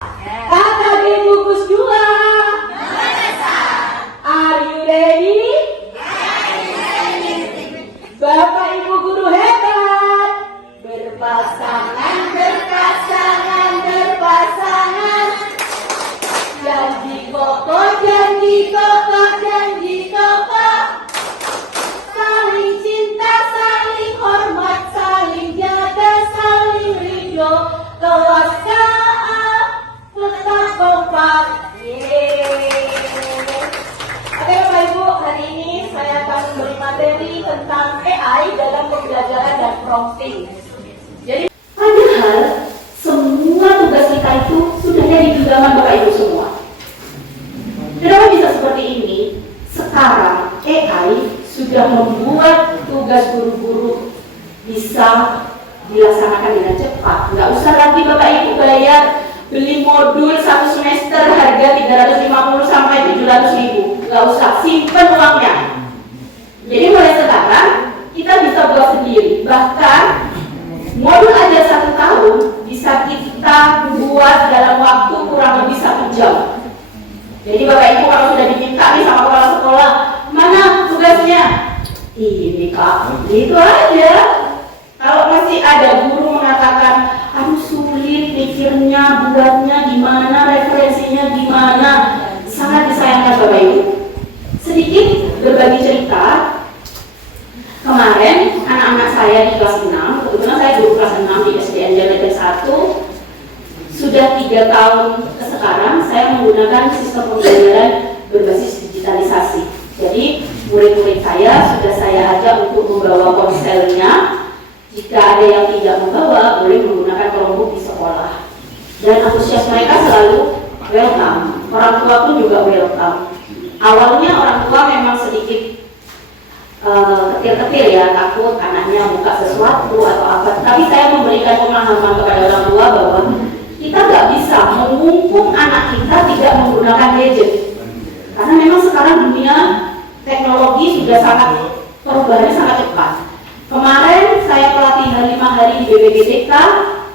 Kakak bungkus 2. Are you ready? Bapak Ibu guru hebat. Berpasangan, berpasangan, berpasangan. Janji kokoh, janji kokoh, janji kokoh. Saling cinta, saling hormat, saling jaga, saling ridho. Kewasaan, tetap kompak. Oke Bapak Ibu, hari ini saya akan memberi materi tentang AI dalam pembelajaran dan prompting. Jadi padahal semua tugas kita itu sudah ada di genggaman Bapak Ibu semua. Kenapa bisa seperti ini? Sekarang AI sudah membuat tugas guru-guru bisa dilaksanakan dengan cepat. Nggak usah lagi Bapak Ibu bayar beli modul 1 semester harga 350 sampai 700 ribu. Nggak usah, simpen uangnya. Jadi mulai sekarang kita bisa buat sendiri. Bahkan modul aja 1 tahun bisa kita buat dalam waktu kurang lebih 1 jam. Jadi Bapak Ibu kalau sudah diminta nih sama kepala sekolah, mana tugasnya? Ini Kak, itu aja. Kalau masih ada guru mengatakan, aduh sulit mikirnya, buatnya gimana, referensinya gimana, sangat disayangkan Bapak Ibu. Sedikit berbagi cerita, kemarin anak-anak saya di kelas 6, kebetulan saya guru kelas 6 di SDN Jalan 1, sudah 3 tahun ke sekarang saya menggunakan sistem pembelajaran berbasis digitalisasi. Jadi murid-murid saya sudah saya ajak untuk membawa ponselnya. Jika ada yang tidak membawa, boleh menggunakan Chromebook di sekolah. Dan antusias mereka selalu welcome. Orang tua pun juga welcome. Awalnya orang tua memang sedikit ketir-ketir ya, takut anaknya buka sesuatu atau apa. Tapi saya memberikan pemahaman kepada orang tua bahwa kita nggak bisa mengungkung anak kita tidak menggunakan gadget. Karena memang sekarang dunia teknologi sudah sangat, perubahannya sangat cepat. Kemarin saya pelatihan 5 hari di BPGTK,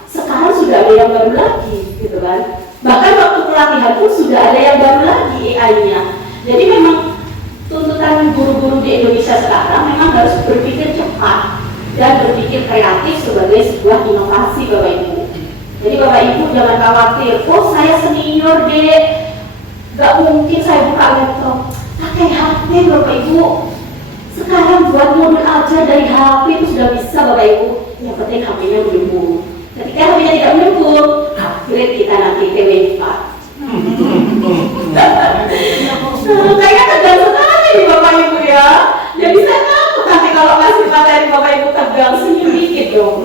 sekarang sudah ada yang baru lagi, gitu kan. Bahkan waktu pelatihan pun sudah ada yang baru lagi AI-nya. Jadi memang tuntutan guru-guru di Indonesia sekarang memang harus berpikir cepat dan berpikir kreatif sebagai sebuah inovasi Bapak Ibu. Jadi Bapak Ibu jangan khawatir, oh saya senior deh, gak mungkin saya buka laptop. Pakai HP Bapak Ibu. Sekarang buat modul aja dari HP itu sudah bisa Bapak Ibu. Yang penting HP-nya menyambung. Ketika HP-nya tidak menyambung, upgrade kita nanti TW4. Kayaknya tegang sekali nih Bapak Ibu ya. Jadi saya takut nanti kalau ngasih materi Bapak Ibu tegang, senyum dikit dong.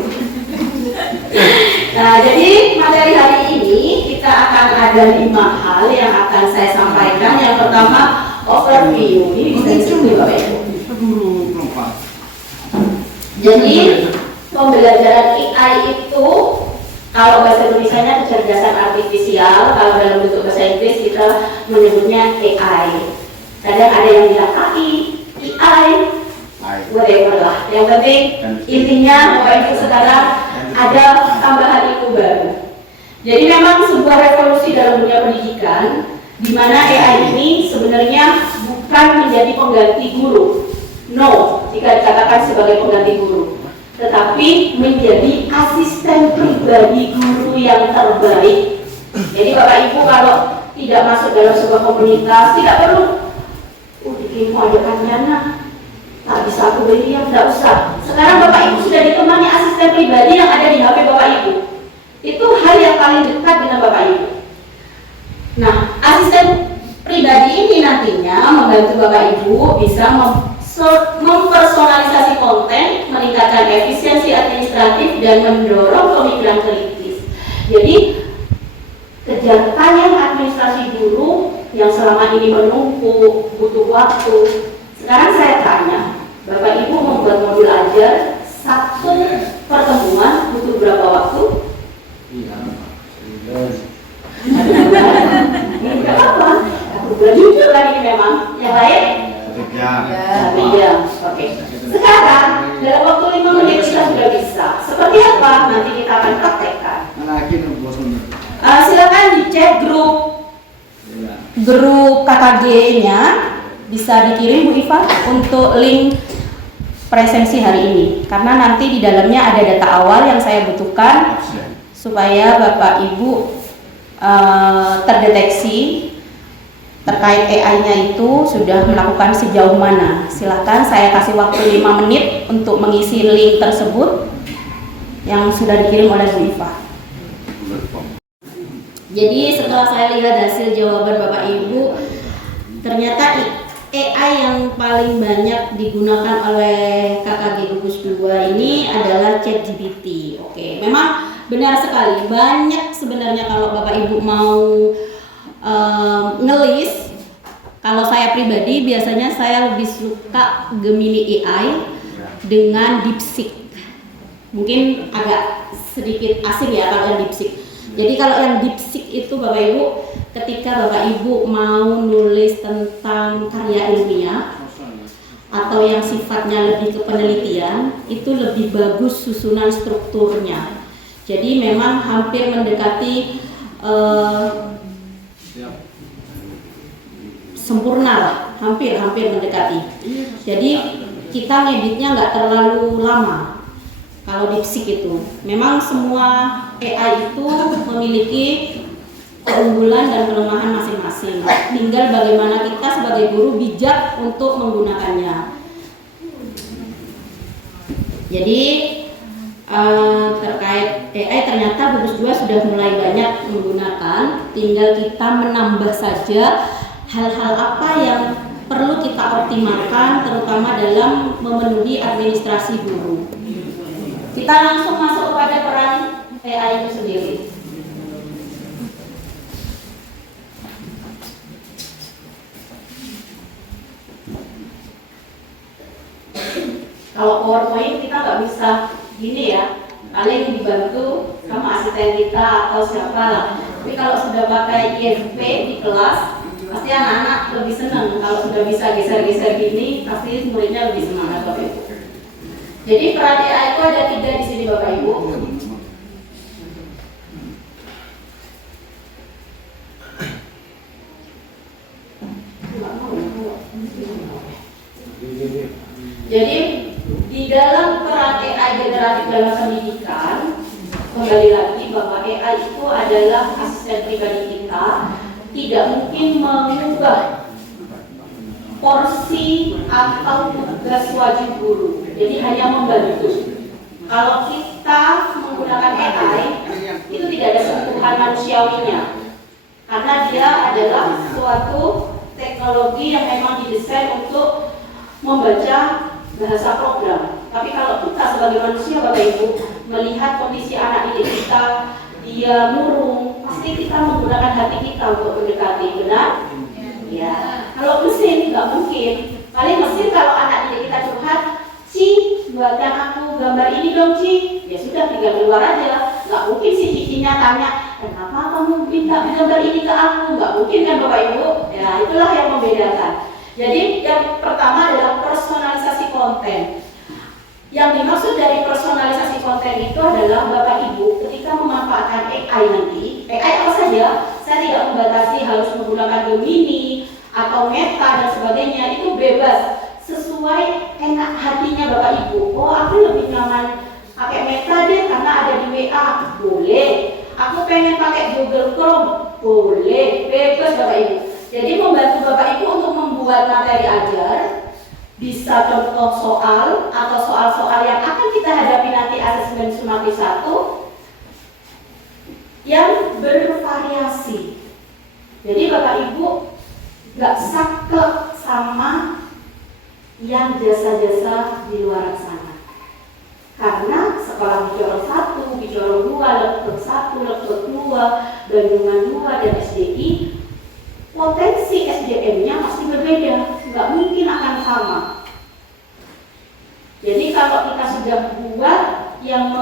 Nah, jadi materi hari ini kita akan ada 5 hal yang akan saya sampaikan. Yang pertama, overview. Ini bisa disebut Bapak Ibu. Jadi pembelajaran AI itu kalau bahasa Indonesia-nya kecerdasan artifisial, kalau dalam bentuk bahasa Inggris kita menyebutnya AI. Kadang ada yang bilang AI, whatever lah. Yang penting intinya Bapak Ibu sekarang ada tambahan ilmu baru. Jadi memang sebuah revolusi dalam dunia pendidikan, di mana AI ini sebenarnya bukan menjadi pengganti guru. No, jika dikatakan sebagai pengganti guru, tetapi menjadi asisten pribadi guru yang terbaik. Jadi Bapak Ibu kalau tidak masuk dalam sebuah komunitas, tidak perlu bikin pojokan dana, tak bisa aku beli, yang tidak usah. Sekarang Bapak Ibu sudah ditemani asisten pribadi yang ada di HP Bapak Ibu. Itu hal yang paling dekat dengan Bapak Ibu. Nah, asisten pribadi ini nantinya membantu Bapak Ibu bisa mempersonalisasi konten, meningkatkan efisiensi administratif, dan mendorong pemikiran kritis. Jadi, kejar yang administrasi guru yang selama ini menumpuk, butuh waktu. Sekarang saya tanya, Bapak Ibu membuat modul ajar 1 pertemuan butuh berapa waktu? Tidak apa-apa, aku jujur lagi memang. Yang lain? 1 jam. Oke. Sekarang dalam waktu 5 menit kita sudah bisa. Seperti apa? Nanti kita akan praktekkan. Silakan dicek grup KKG-nya bisa dikirim Bu Iva untuk link presensi hari ini, karena nanti di dalamnya ada data awal yang saya butuhkan supaya Bapak Ibu terdeteksi terkait AI-nya itu sudah melakukan sejauh mana. Silahkan saya kasih waktu 5 menit untuk mengisi link tersebut yang sudah dikirim oleh Bu Iva. Jadi setelah saya lihat hasil jawaban Bapak Ibu, ternyata AI yang paling banyak digunakan oleh KKG Gugus 2 ini adalah ChatGPT. Oke, memang benar sekali, banyak sebenarnya kalau Bapak Ibu mau ngelis. Kalau saya pribadi biasanya saya lebih suka Gemini AI dengan DeepSeek. Mungkin agak sedikit asing ya kalau yang DeepSeek. Jadi kalau yang DeepSeek itu Bapak Ibu, ketika Bapak Ibu mau nulis tentang karya ilmiah atau yang sifatnya lebih ke penelitian, itu lebih bagus susunan strukturnya. Jadi memang hampir mendekati sempurna lah, hampir mendekati. Jadi kita ngeditnya nggak terlalu lama. Kalau DeepSeek itu, memang semua AI itu memiliki keunggulan dan kelemahan masing-masing. Tinggal bagaimana kita sebagai guru bijak untuk menggunakannya. Jadi terkait AI ternyata Gugus 2 sudah mulai banyak menggunakan. Tinggal kita menambah saja hal-hal apa yang perlu kita optimalkan, terutama dalam memenuhi administrasi guru. Kita langsung masuk kepada peran AI itu sendiri. Kalau PowerPoint kita nggak bisa gini ya, paling dibantu sama asisten kita atau siapa lah. Tapi kalau sudah pakai IFP di kelas, pasti anak-anak lebih senang. Kalau sudah bisa geser-geser gini, pasti muridnya lebih semangat Bapak Ibu. Jadi peran AI itu ada 3 di sini Bapak Ibu. Jadi di dalam peran AI generatif dalam pendidikan, kembali lagi bahwa AI itu adalah asisten pribadi kita, tidak mungkin mengubah porsi atau tugas wajib guru. Jadi hanya membantu. Kalau kita menggunakan AI, itu tidak ada sentuhan manusiawinya, karena dia adalah suatu teknologi yang memang didesain untuk membaca bahasa program. Tapi kalau kita sebagai manusia Bapak Ibu melihat kondisi anak didik kita, dia murung, pasti kita menggunakan hati kita untuk mendekati, benar? Ya. Kalau mesin nggak mungkin. Paling mesin kalau anak didik kita curhat, Ci, buatkan aku gambar ini dong Ci. Ya sudah, tinggal keluar aja. Nggak mungkin si cicinya tanya, kenapa kamu minta gambar ini ke aku? Nggak mungkin kan Bapak Ibu? Ya itulah yang membedakan. Jadi yang pertama adalah personalisasi konten. Yang dimaksud dari personalisasi konten itu adalah Bapak Ibu ketika memanfaatkan AI nanti, AI apa saja, saya tidak membatasi harus menggunakan Gemini atau Meta dan sebagainya, itu bebas sesuai enak hatinya Bapak Ibu. Oh, aku lebih nyaman pakai Meta deh karena ada di WA, boleh. Aku pengen pakai Google Chrome, boleh, bebas Bapak Ibu. Jadi membantu Bapak Ibu untuk membuat materi ajar, bisa contoh soal atau soal-soal yang akan kita hadapi nanti asesmen sumatif 1 yang bervariasi. Jadi Bapak Ibu gak saklek sama yang jasa-jasa di luar sana. Karena sekolah Bicorong 1, Bicorong 2, Lektor 1, Lektor 2, Bandungan 2, dan SDI, potensi SDM-nya pasti berbeda, nggak mungkin akan sama. Jadi kalau kita sudah buat yang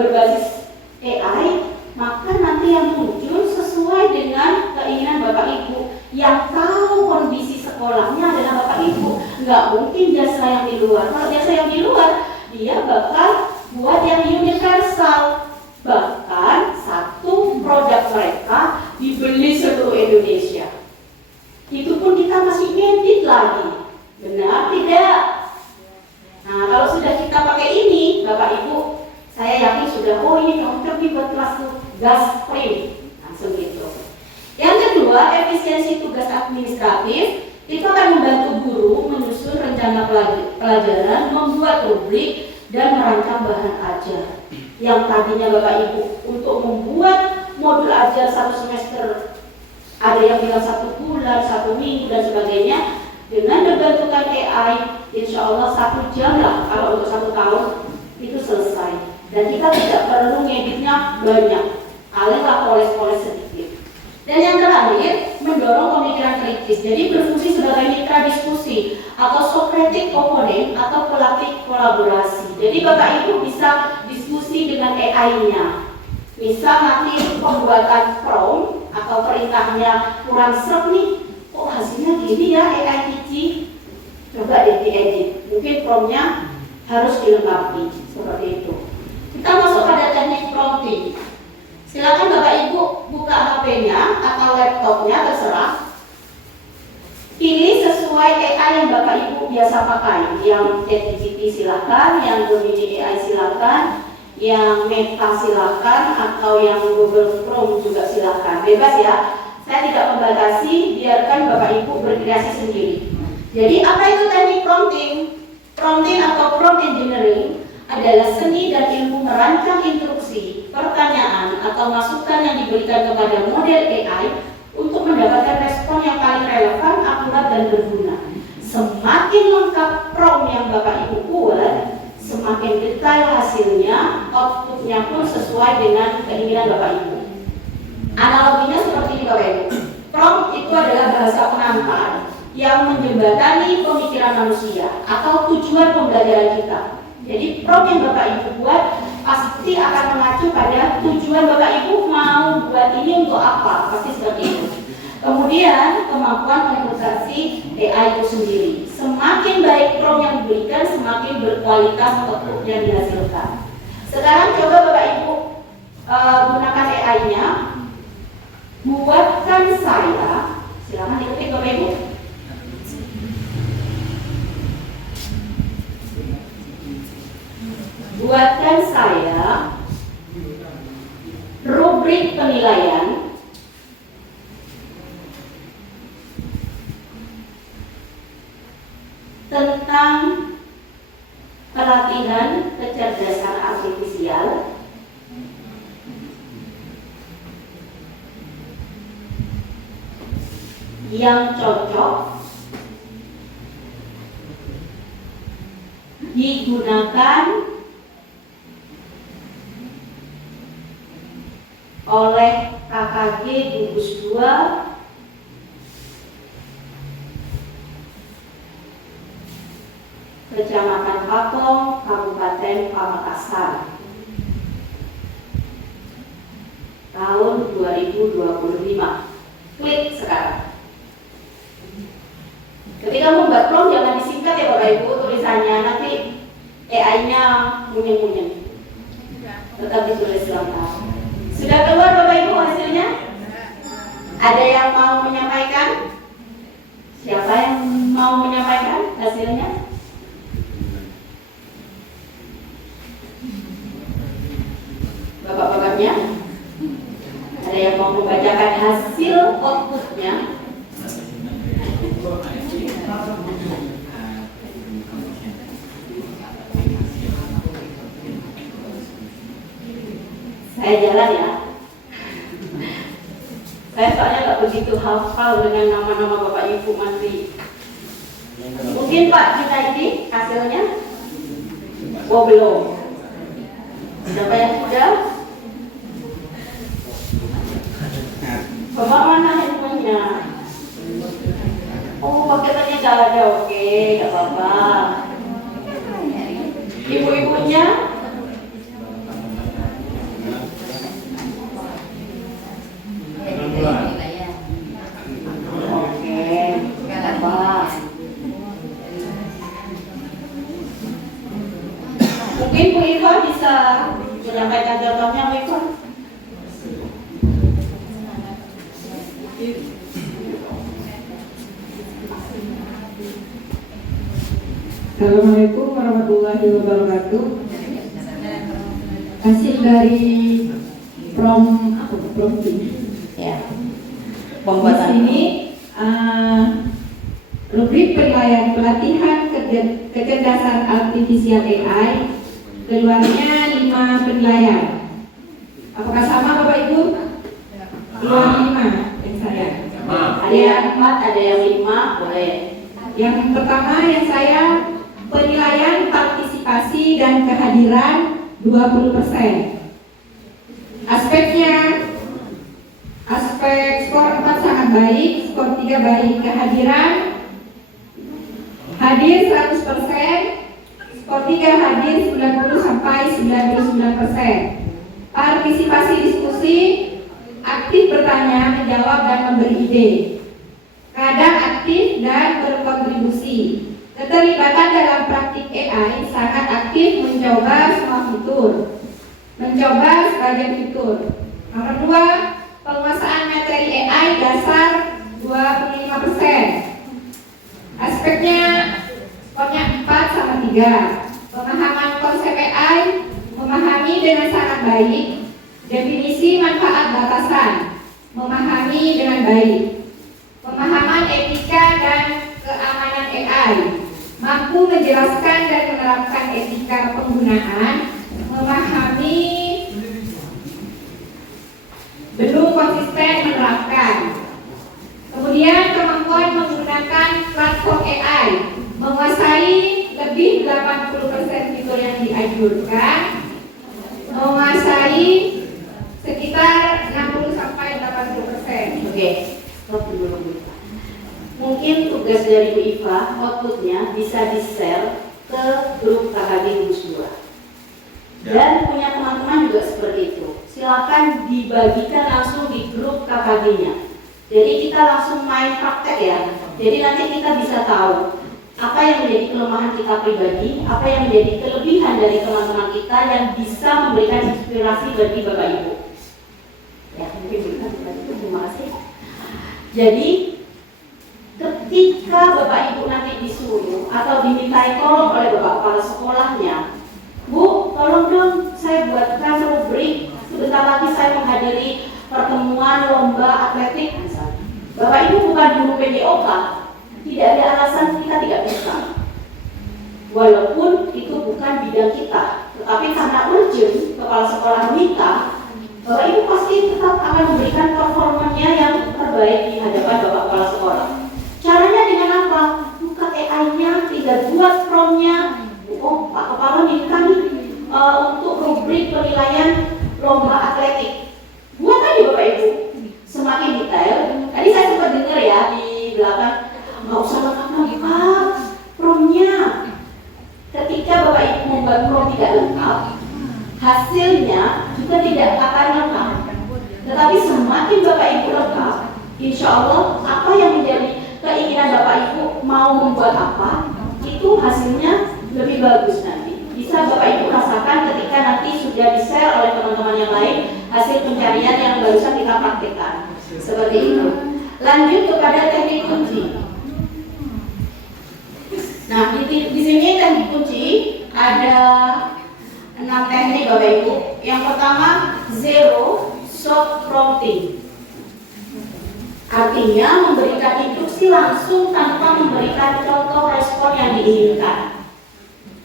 berbasis AI, maka nanti yang muncul sesuai dengan keinginan Bapak Ibu. Yang tahu kondisi sekolahnya adalah Bapak Ibu. Nggak mungkin jasa yang di luar. Kalau jasa yang di luar, dia bakal buat yang universal. Bahkan satu produk mereka dibeli seluruh Indonesia. sudah, oh ini cocok nih buat kelas tugas sprint, langsung gitu. Yang kedua, efisiensi tugas administratif itu akan membantu guru menyusun rencana pelajaran, membuat rubrik, dan merancang bahan ajar. Yang tadinya Bapak Ibu untuk membuat modul ajar satu semester, ada yang bilang 1 bulan, 1 minggu, dan sebagainya, dengan dibantukan AI, insya Allah 1 jam lah kalau untuk 1 tahun itu selesai. Dan kita tidak perlu ngeditnya banyak, alihlah poles-poles sedikit. Dan yang terakhir, mendorong pemikiran kritis. Jadi berfungsi sebagai mitra diskusi atau Socratic opponent atau pelatih kolaborasi. Jadi Bapak Ibu bisa diskusi dengan AI-nya. Misal nanti pembuatan prompt atau perintahnya kurang serp nih, kok hasilnya gini ya AI Kici, coba deh diedit, mungkin promptnya harus dilengkapi seperti itu. Kita masuk pada teknik prompting. Silakan Bapak Ibu buka HP-nya atau laptopnya, terserah. Pilih sesuai AI yang Bapak Ibu biasa pakai. Yang ChatGPT silakan, yang Gemini AI silakan, yang Meta silakan, atau yang Google Chrome juga silakan. Bebas ya. Saya tidak membatasi, biarkan Bapak Ibu berkreasi sendiri. Jadi apa itu teknik prompting? Prompting atau prompt engineering adalah seni dan ilmu merancang instruksi, pertanyaan, atau masukan yang diberikan kepada model AI untuk mendapatkan respon yang paling relevan, akurat, dan berguna. Semakin lengkap prompt yang Bapak Ibu buat, semakin detail hasilnya, outputnya pun sesuai dengan keinginan Bapak Ibu. Analoginya seperti ini Bapak Ibu. Prompt itu adalah bahasa pengantar yang menjembatani pemikiran manusia atau tujuan pembelajaran kita. Jadi prompt yang Bapak Ibu buat pasti akan mengacu pada tujuan Bapak Ibu mau buat ini untuk apa, pasti seperti itu. Kemudian kemampuan mengintegrasi AI itu sendiri. Semakin baik prompt yang diberikan, semakin berkualitas output yang dihasilkan. Sekarang coba Bapak Ibu gunakan AI-nya, buatkan saya, silakan ikuti Bapak Ibu. Buatkan saya rubrik penilaian tentang pelatihan kecerdasan artifisial yang cocok digunakan oleh KKG Gugus 2 Kecamatan Patong, Kabupaten Pamekasan, tahun 2025. Klik sekarang. Ketika membuat prompt jangan disingkat ya Bapak Ibu tulisannya, nanti AI-nya munyeng-munyeng. Tetap ditulis lengkap. Sudah keluar Bapak Ibu hasilnya? Ada yang mau menyampaikan? Siapa yang mau menyampaikan hasilnya? Bapak-bapaknya? Ada yang mau membacakan hasil outputnya? Saya jalan ya. Saya soalnya nggak begitu hafal dengan nama-nama Bapak Ibu Menteri. Mungkin Pak Junaidi hasilnya? Oh belum. Siapa yang sudah? Bapak mana handphonenya? Oh paketnya nggak ada, oke, nggak apa-apa. Ibu-ibunya? Mungkin Bu Iva bisa menyampaikan contohnya, Bu Iva. Assalamualaikum warahmatullahi wabarakatuh. hasil dari prompting. Ya. Di sini rubrik penilaian pelatihan kecerdasan artifisial AI, keluarnya 5 penilaian. Apakah sama Bapak Ibu? Keluar 5 yang saya. Ada yang 4, ada yang 5, boleh. Yang pertama yang saya penilaian partisipasi dan kehadiran 20%. Aspek skor 4 sangat baik, skor 3 baik. Kehadiran hadir 100%, skor 3 hadir 90 sampai 99%. Partisipasi diskusi, aktif bertanya, menjawab dan memberi ide. Kadang aktif dan berkontribusi. Keterlibatan dalam praktik AI sangat aktif mencoba semua fitur. Mencoba sebagian fitur. Nomor 2, penguasaan materi AI dasar 25%. Aspeknya skornya 4 sama 3. Pemahaman konsep AI, memahami dengan sangat baik. Definisi manfaat batasan, memahami dengan baik. Pemahaman etika dan keamanan AI, mampu menjelaskan dan menerapkan etika penggunaan, memahami, belum konsisten menerapkan. Kemudian kemampuan menggunakan platform AI, menguasai lebih 80% fitur yang dianjurkan, menguasai sekitar 60 sampai 80%. Oke, stop dulu Bu Iva. Mungkin tugas dari Bu Iva, outputnya bisa di-share ke grup KKB Gugus 2. Dan punya teman-teman juga seperti itu. Silakan dibagikan langsung di grup KKB-nya. Jadi kita langsung main praktek ya. Jadi nanti kita bisa tahu apa yang menjadi kelemahan kita pribadi, apa yang menjadi kelebihan dari teman-teman kita yang bisa memberikan inspirasi bagi Bapak Ibu. Ya, mungkin itu. Terima kasih. Jadi ketika Bapak Ibu nanti disuruh atau dimintai tolong oleh Bapak kepala sekolahnya, Bu, tolong dong saya buatkan rubrik, sebentar lagi saya menghadiri pertemuan lomba atletik misalnya. Bapak Ibu bukan guru PJOK, tidak ada alasan kita tidak bisa. Walaupun itu bukan bidang kita, tetapi karena urgent kepala sekolah meminta, Bapak Ibu pasti tetap akan memberikan performanya yang terbaik di hadapan Bapak kepala sekolah. Caranya dengan apa? Buka AI-nya, tinggal buat prompt-nya. Oh, Pak Kepala minta nih untuk rubrik penilaian lomba atletik. Buat tadi Bapak Ibu, semakin detail. Tadi saya sempat dengar ya di belakang, nggak usah lengkap-lengkap prompt-nya. Ketika Bapak Ibu membuat prompt tidak lengkap, hasilnya juga tidak akan lengkap. Tetapi semakin Bapak Ibu lengkap, insya Allah apa yang menjadi keinginan Bapak Ibu mau membuat apa, itu hasilnya lebih bagus nanti. Bisa Bapak Ibu rasakan ketika nanti sudah di-share oleh teman-teman yang lain hasil pencarian yang barusan kita praktikkan. Seperti itu. Lanjut kepada teknik kunci. Nah, di sini teknik kunci ada 6 teknik Bapak Ibu. Yang pertama, zero shot prompting. Artinya memberikan instruksi langsung tanpa memberikan contoh respon yang diinginkan.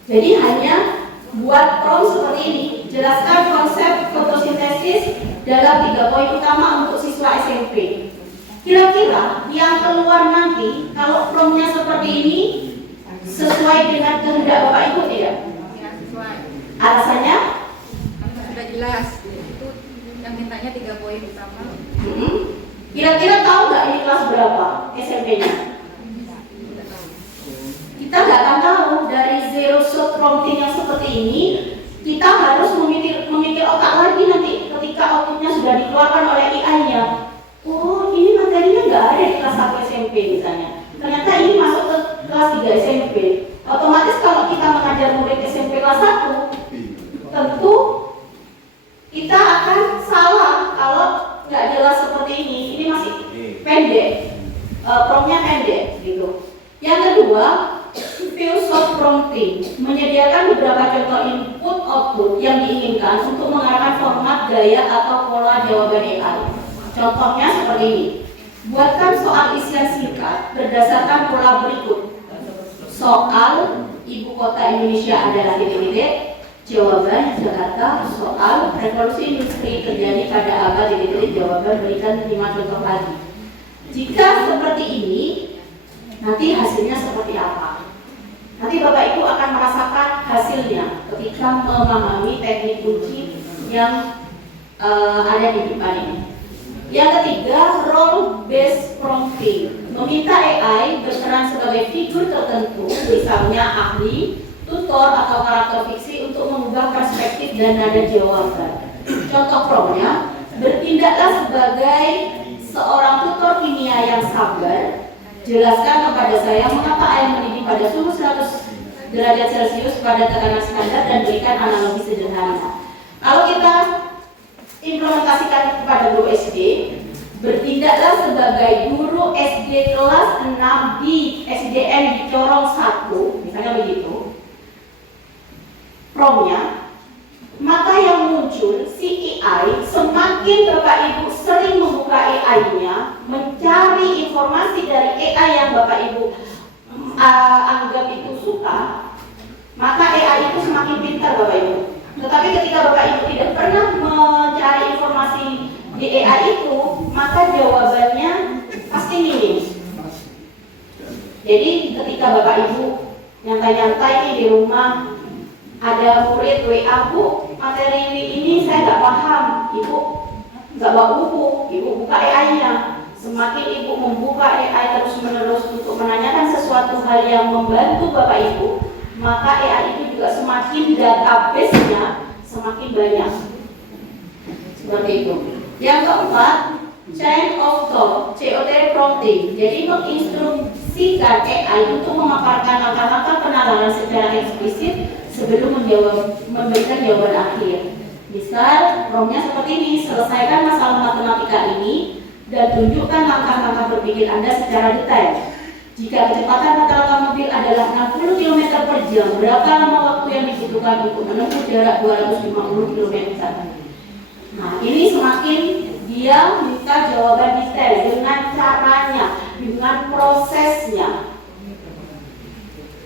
Jadi hanya buat prompt seperti ini. Jelaskan konsep fotosintesis dalam 3 poin utama untuk siswa SMP. Kira-kira yang keluar nanti kalau prompt-nya seperti ini sesuai dengan kehendak Bapak Ibu tidak? Ya, sesuai. Alasannya? Sudah jelas. Itu yang mintanya 3 poin utama. Kira-kira tahu nggak ini kelas berapa SMP-nya? Kita nggak akan tahu. Dari zero shot prompting yang seperti ini, kita harus memikir otak lagi nanti ketika outputnya sudah dikeluarkan oleh AI-nya. Oh, ini materinya nggak ada di kelas 1 SMP misalnya. Ternyata ini masuk ke kelas 3 SMP. Otomatis kalau kita mengajar murid SMP kelas 1, tentu kita akan salah kalau nggak jelas seperti ini. Ini masih pendek, promptnya pendek gitu. Yang kedua, few shot prompting, menyediakan beberapa contoh input output yang diinginkan diinginkan untuk mengarahkan format, gaya, atau pola jawaban AI. Contohnya seperti ini. Buatkan soal isian singkat berdasarkan pola berikut. Soal ibu kota Indonesia adalah titik-titik. Jawaban Jakarta. Soal revolusi industri terjadi pada abad titik-titik. Jawaban berikan 5 contoh lagi. Jika seperti ini, nanti hasilnya seperti apa? Nanti Bapak Ibu akan merasakan hasilnya ketika memahami teknik kunci yang ada di depan ini. Yang ketiga, role based prompting. Meminta AI berperan sebagai figur tertentu, misalnya ahli, tutor, atau karakter fiksi untuk mengubah perspektif dan nada jawaban. Contoh promptnya, bertindaklah sebagai seorang tutor kimia yang sabar. Jelaskan kepada saya mengapa air mendidih pada suhu 100 derajat Celcius pada tekanan standar dan berikan analogi sederhana. Kalau kita implementasikan kepada guru SD, bertindaklah sebagai guru SD kelas 6 di SDN di Corong 1, misalnya begitu. Promptnya, maka yang muncul si AI, semakin Bapak Ibu sering membuka AI-nya, mencari informasi dari AI yang Bapak Ibu anggap itu suka, maka AI itu semakin pintar Bapak Ibu. Tetapi ketika Bapak Ibu tidak pernah mencari informasi di AI itu, maka jawabannya pasti minim. Jadi ketika Bapak Ibu nyantai-nyantai di rumah, ada murid WA, Bu, materi ini saya nggak paham, Ibu nggak bawa buku, Ibu buka AI-nya. Semakin Ibu membuka AI terus-menerus untuk menanyakan sesuatu hal yang membantu Bapak Ibu, maka AI itu juga semakin database-nya semakin banyak. Seperti itu. Yang keempat, chain of thought, COT prompting. Jadi menginstruksikan AI untuk memaparkan langkah-langkah penalaran secara eksplisit sebelum memberikan jawaban akhir. Misal, promptnya seperti ini, selesaikan masalah matematika ini dan tunjukkan langkah-langkah berpikir Anda secara detail. Jika kecepatan rata-rata mobil adalah 60 km per jam, berapa lama waktu yang dibutuhkan untuk menempuh jarak 250 km? Nah, ini semakin dia minta jawaban detail dengan caranya, dengan prosesnya.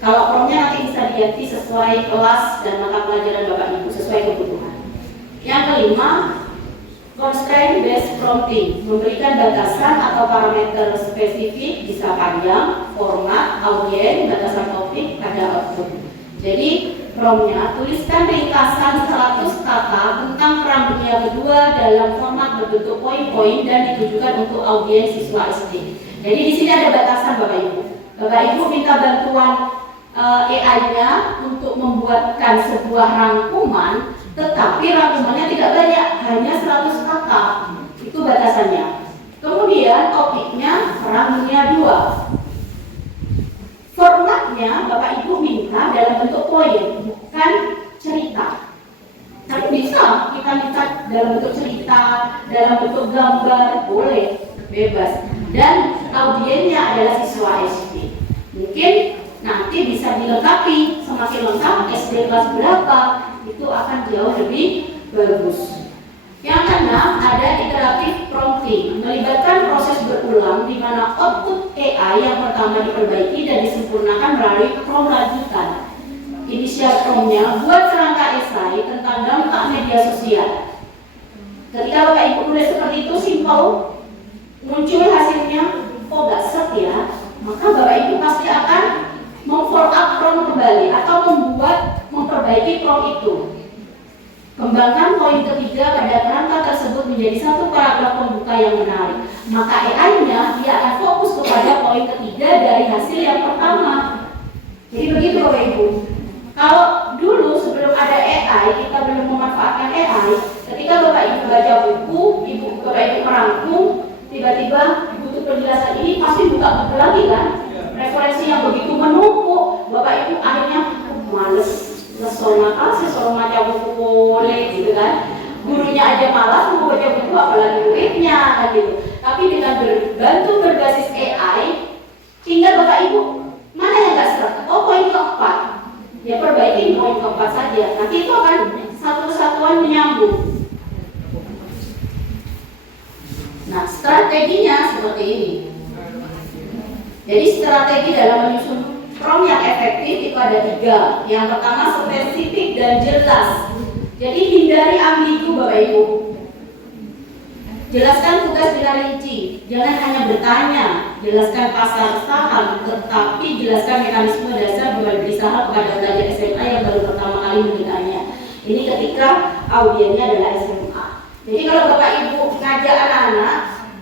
Kalau promptnya nanti bisa diganti sesuai kelas dan mata pelajaran Bapak Ibu, sesuai kebutuhan. Yang kelima, constraint based prompting, memberikan batasan atau parameter spesifik, bisa panjang, format, audiens, batasan topik, ada output. Jadi promptnya, tuliskan ringkasan 100 kata tentang perang dunia kedua dalam format berbentuk poin-poin dan ditujukan untuk audiens siswa SD. Jadi di sini ada batasan Bapak Ibu. Bapak Ibu minta bantuan AI-nya untuk membuatkan sebuah rangkuman, tetapi rangkumannya tidak banyak, hanya 100 kata. Itu batasannya. Kemudian topiknya perang dunia 2. Formatnya Bapak Ibu minta dalam bentuk poin, bukan cerita. Tapi bisa kita minta dalam bentuk cerita, dalam bentuk gambar, boleh, bebas. Dan audiensnya adalah siswa SD. Mungkin nanti bisa dilengkapi, semakin lengkap SD kelas berapa, itu akan jauh lebih bagus. Yang keenam, ada iteratif prompting, melibatkan proses berulang di mana output AI yang pertama diperbaiki dan disempurnakan melalui prompt lanjutan. Inisial promptnya, buat kerangka esai tentang dampak media sosial. Ketika Bapak Ibu tulis seperti itu, simple, muncul hasilnya, kok gak set ya, maka Bapak Ibu pasti akan memfollow up prompt kembali atau memperbaiki prompt itu. Kembangkan poin ketiga pada kerangka tersebut menjadi satu paragraf pembuka yang menarik. Maka AI-nya dia akan fokus kepada poin ketiga dari hasil yang pertama. Jadi begitu Bapak Ibu. Kalau dulu sebelum ada AI, kita belum memanfaatkan AI, ketika Bapak Ibu baca buku, Bapak Ibu merangkum, tiba-tiba butuh penjelasan ini pasti buka buku lagi kan? Referensi yang begitu menumpuk, Bapak Ibu akhirnya males, sesoro baca buku boleh gitu kan? Gurunya aja malas mau baca buku, apalagi muridnya kan gitu. Tapi dengan berbasis AI, tinggal Bapak Ibu mana yang nggak serak? Oh, poin keempat, ya perbaiki poin keempat saja. Nanti itu akan satu kesatuan menyambung. Nah, strateginya seperti ini. Jadi strategi dalam menyusun prom yang efektif itu ada 3. Yang pertama spesifik dan jelas. Jadi hindari ambigu Bapak Ibu. Jelaskan tugas bila rinci. Jangan hanya bertanya. Jelaskan pasar saham, tetapi jelaskan mekanisme dasar jual beli saham kepada pelajar SMA yang baru pertama kali menggunakannya. Ini ketika audiennya adalah SMA. Jadi kalau Bapak Ibu ngajak anak-anak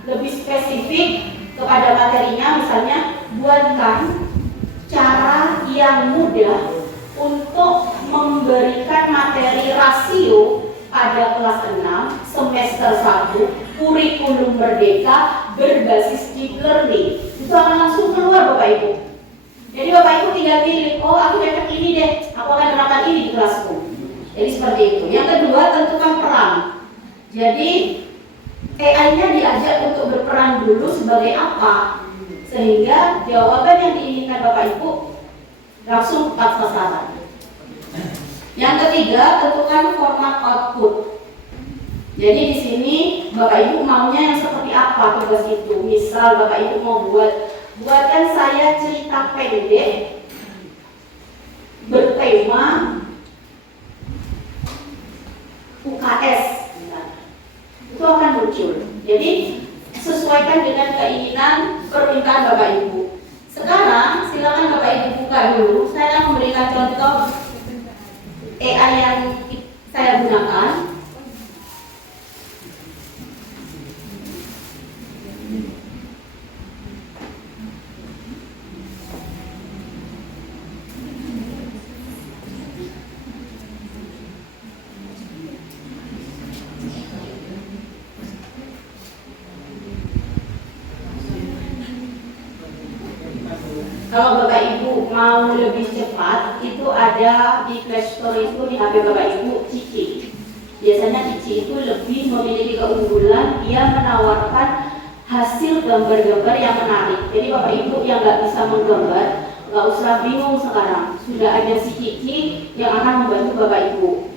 lebih spesifik kepada materinya, misalnya buatkan cara yang mudah untuk memberikan materi rasio pada kelas 6 semester 1 kurikulum merdeka berbasis deep learning. Itu akan langsung keluar Bapak Ibu. Jadi Bapak Ibu tinggal pilih, oh aku cocok ini deh, aku akan terapkan ini di kelasku. Jadi seperti itu. Yang kedua, tentukan peran. Jadi AI-nya diajak untuk berperan dulu sebagai apa, sehingga jawaban yang diinginkan Bapak Ibu langsung tepat sasaran. Yang ketiga, tentukan format output. Jadi di sini Bapak Ibu maunya yang seperti apa tugas itu. Misal Bapak Ibu mau buatkan saya cerita pendek bertema UKS. Itu akan muncul. Jadi sesuaikan dengan keinginan permintaan Bapak Ibu. Sekarang silakan Bapak Ibu buka dulu. Saya akan memberikan contoh AI yang saya gunakan. Kalau Bapak Ibu mau lebih cepat, itu ada di Play Store itu di HP Bapak Ibu Cici. Biasanya Cici itu lebih memiliki keunggulan, dia menawarkan hasil gambar-gambar yang menarik. Jadi Bapak Ibu yang nggak bisa menggambar, nggak usah bingung sekarang. Sudah ada si Cici yang akan membantu Bapak Ibu.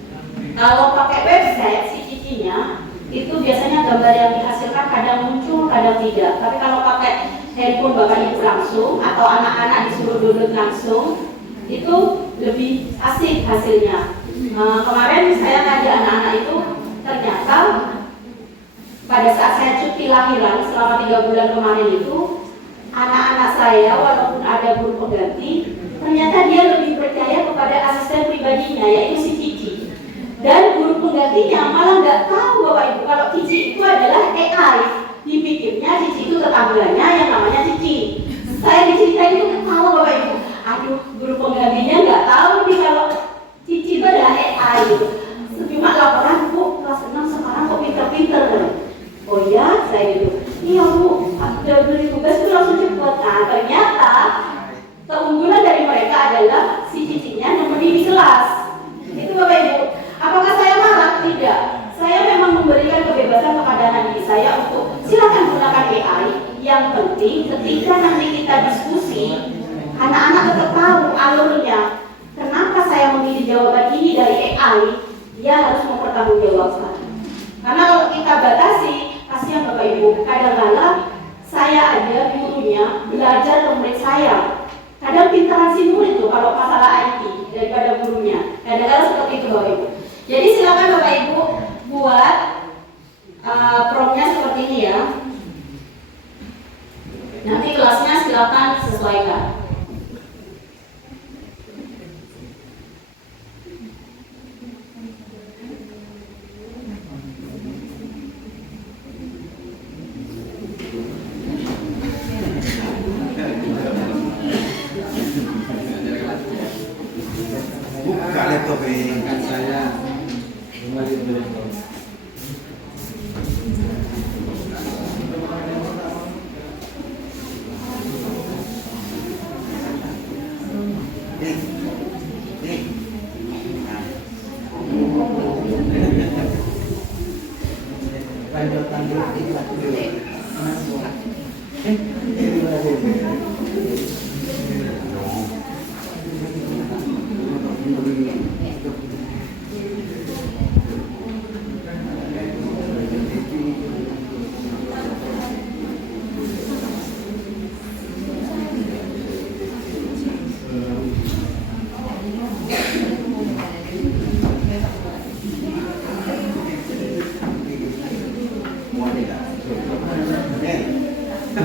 Kalau pakai website si Cicinya, itu biasanya gambar yang dihasilkan kadang muncul, kadang tidak. Tapi kalau pakai handphone Bapak Ibu langsung atau anak-anak disuruh download langsung, itu lebih asik hasilnya. Kemarin saya ngajak anak-anak itu, ternyata pada saat saya cuti lahiran selama 3 bulan kemarin itu, anak-anak saya walaupun ada guru pengganti, ternyata dia lebih percaya kepada asisten pribadinya, yaitu si Cici. Dan guru penggantinya malah nggak tahu Bapak Ibu kalau Cici itu adalah AI. Dipikirnya Cici itu tetangganya yang namanya Cici. Saya diceritain itu ketawa Bapak Ibu. Aduh, guru penggantinya nggak tahu nih kalau Cici itu adalah AI gitu. Cuma laporan, Bu, kelas 6 sekarang kok pinter-pinter. Oh ya, saya gitu. Iya Bu, ada beli tugas itu langsung cepat. Nah, ternyata keunggulan dari mereka adalah si Cicinya nemenin di kelas. Itu Bapak Ibu. Apakah saya marah? Tidak. Saya memang memberikan kebebasan kepada anak didik saya untuk silakan gunakan AI. Yang penting ketika nanti kita diskusi, anak-anak tetap tahu alurnya. Kenapa saya memilih jawaban ini dari AI? Dia harus mempertanggungjawabkan. Karena kalau kita batasi, kasihan Bapak Ibu. Kadang-kadang saya ada gurunya belajar ke murid saya. Kadang pintaran si murid tuh kalau masalah IT daripada gurunya. Kadang-kadang seperti itu Bapak Ibu. Jadi silakan Bapak Ibu buat promnya seperti ini ya. Nanti kelasnya silakan sesuaikan. Buka laptop ini kan saya kembali berikut.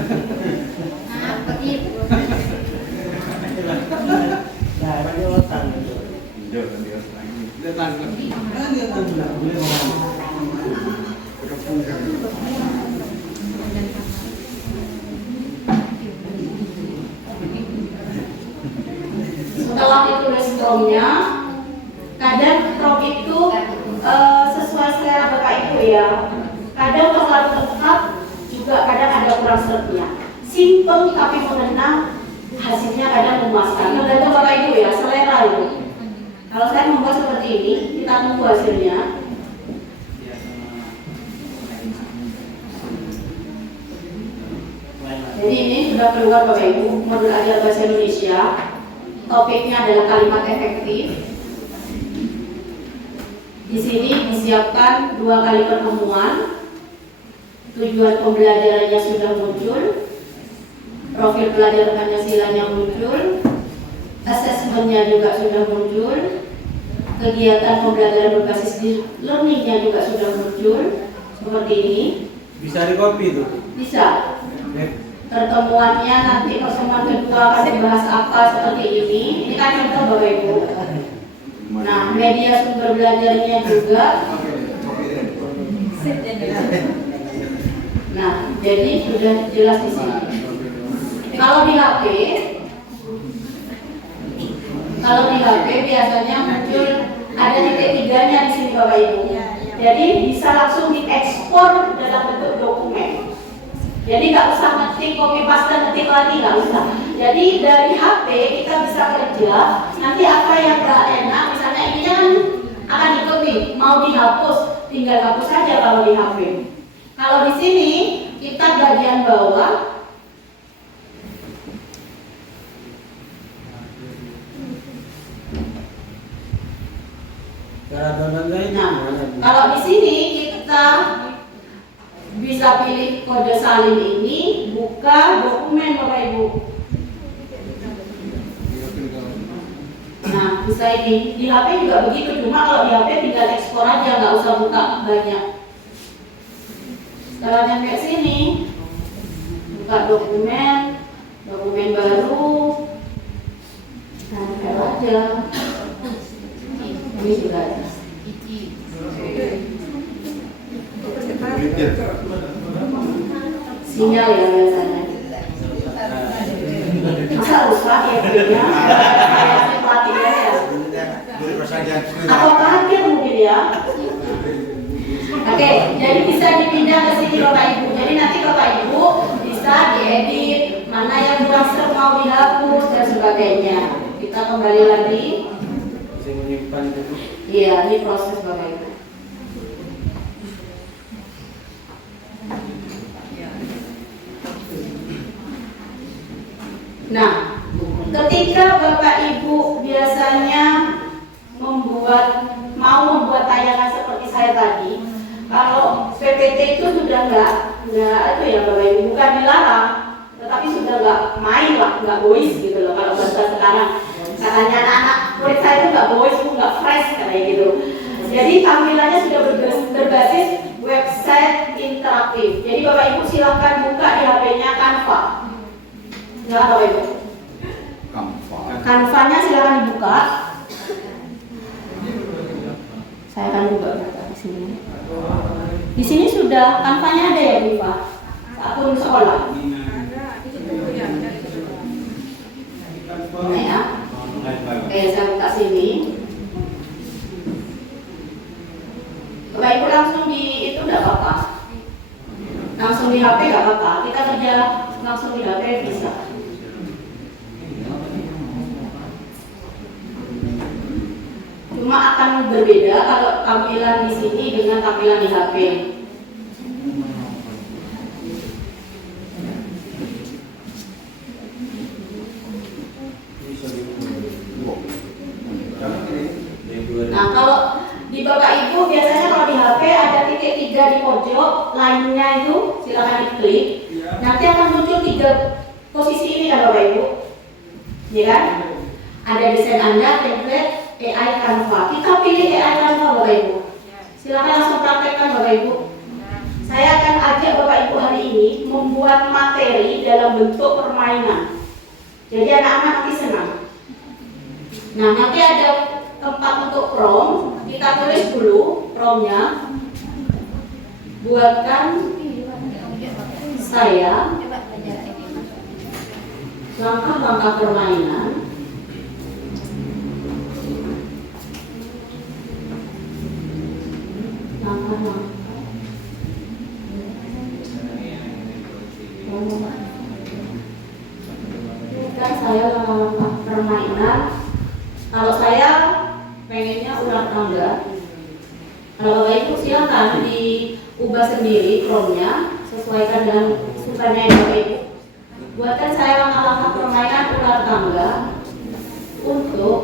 Nah, begitu. Setelah ditulis promnya, kadang prom itu sesuai selera Bapak Ibu ya. Kadang terlalu lengkap, juga kadang ada kurang seretnya. Simple tapi mengena, hasilnya kadang memuaskan. Tergantung Bapak Ibu ya, selera itu. Kalau saya membuat seperti ini, kita tunggu hasilnya. Jadi ini sudah keluar Bapak Ibu, modul ajar bahasa Indonesia. Topiknya adalah kalimat efektif. Di sini disiapkan 2 kali pertemuan. Tujuan pembelajarannya sudah muncul. Profil pelajar Pancasilanya muncul. Asesmennya juga sudah muncul. Kegiatan pembelajaran berbasis learningnya juga sudah muncul. Seperti ini. Bisa di copy tuh. Bisa. Pertemuannya nanti pertemuan kedua akan dibahas apa seperti ini. Ini kan contoh Bapak Ibu. Nah, media sumber belajarnya juga. Nah, jadi sudah jelas di sini. Kalau di HP biasanya muncul ada titik tiganya di sini Bapak Ibu. Jadi bisa langsung diekspor dalam bentuk dokumen. Jadi nggak usah ngetik, copy paste, ngetik lagi, nggak usah. Jadi dari HP kita bisa kerja. Nanti apa yang nggak enak, misalnya ini kan akan ikut nih, mau dihapus, tinggal hapus saja kalau di HP. Kalau di sini kita bagian bawah. Nah, kalau di sini kita bisa pilih kode salin ini, buka dokumen Bapak Ibu. Nah, bisa ini. Di HP juga begitu, cuma kalau di HP tinggal ekspor aja, nggak usah buka banyak. Setelah nyampe sini, buka dokumen, dokumen baru. Nah, taruh aja. Ini juga ada. Sinyal ya biasanya. Masa rusak ya punya? Pelatihan ya? Atau kaget mungkin ya? Oke, jadi bisa dipindah ke sini Bapak Ibu. Jadi nanti Bapak Ibu bisa diedit, mana yang kurang serem mau dihapus dan sebagainya. Kita kembali lagi. Iya, ini proses Bapak Ibu. Nah, ketika Bapak Ibu biasanya mau membuat tayangan seperti saya tadi, kalau PPT itu sudah nggak itu ya Bapak Ibu, bukan dilarang, tetapi sudah nggak main lah, nggak boys gitu loh kalau bahasa sekarang. Katanya anak-anak murid saya itu nggak boys, nggak fresh kayak gitu. Jadi tampilannya sudah berbasis website interaktif. Jadi Bapak Ibu silahkan buka di HP-nya Canva. Silakan Bapak Ibu. Canva-nya silakan dibuka. Saya akan buka di sini. Di sini sudah Canva-nya ada ya Bu Pak? Akun sekolah. Nah ya. Oke, saya buka sini. Bapak Ibu langsung di itu enggak apa-apa. Langsung di HP enggak apa-apa. Kita kerja langsung di HP bisa. Cuma akan berbeda kalau tampilan di sini dengan tampilan di HP. Nah, kalau di Bapak Ibu biasanya kalau di HP ada titik 3 di pojok, lainnya itu silakan diklik. Nanti akan muncul 3 posisi ini kan Bapak Ibu. Ya kan? Ada desain Anda, template, AI Canva. Kita pilih AI Canva Bapak Ibu. Silakan langsung praktekkan Bapak Ibu. Saya akan ajak Bapak Ibu hari ini membuat materi dalam bentuk permainan. Jadi anak-anak nanti senang. Nah, nanti ada tempat untuk prom. Kita tulis dulu promnya. Buatkan saya langkah-langkah permainan langkah-langkah permainan. Kalau saya pengennya ulang tangga. Kalau Bapak Ibu silakan diubah sendiri promnya, sesuaikan dengan sukanya Bapak Ibu. Buatkan saya langkah-langkah permainan ulang tangga untuk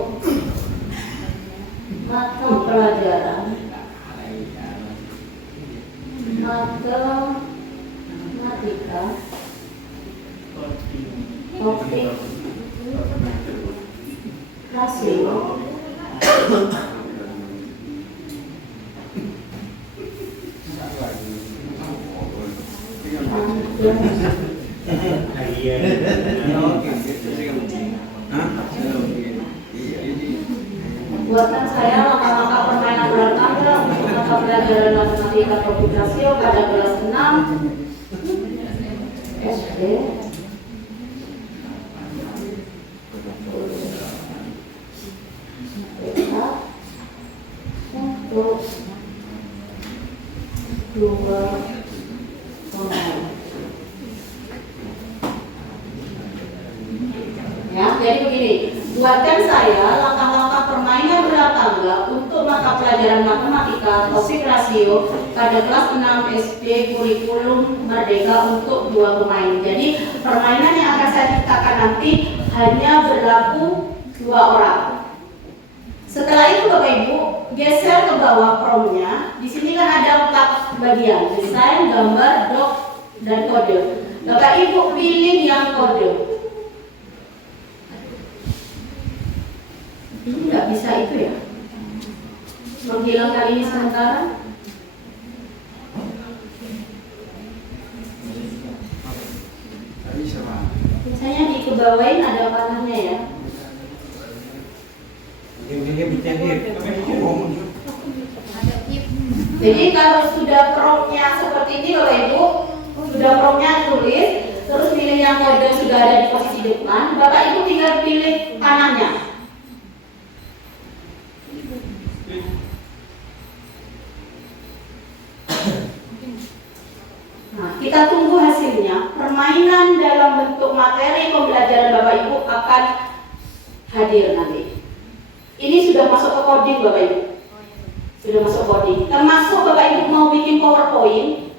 mata pelajaran matematika topik rasio buatkan saya langkah-langkah permainan ulang tangga untuk mata pelajaran matematika topik rasio pada kelas 6 SD. Untuk 2 pemain. Ya, jadi begini. Buatkan saya langkah-langkah permainan ulang tangga untuk mata pelajaran matematika topik rasio pada kelas 6 SD kurikulum Merdeka untuk 2 pemain. Jadi permainan yang akan saya ciptakan nanti hanya berlaku 2 orang. Setelah itu Bapak Ibu geser ke bawah promnya. Di sini kan ada 4 bagian: desain, gambar, doc, dan kode. Bapak Ibu pilih yang kode. Ini nggak bisa itu ya? Menghilangkan ini sementara. Misalnya dikebawain ada panahnya ya. Jadi kalau sudah promnya seperti ini Bapak Ibu, sudah promnya tulis, terus pilih yang kode sudah ada di posisi depan, Bapak Ibu tinggal pilih panahnya. Nah, kita tunggu hasilnya. Permainan dalam bentuk materi pembelajaran Bapak Ibu akan hadir nanti. Ini sudah masuk ke coding Bapak Ibu. Sudah masuk coding. Termasuk Bapak Ibu mau bikin PowerPoint,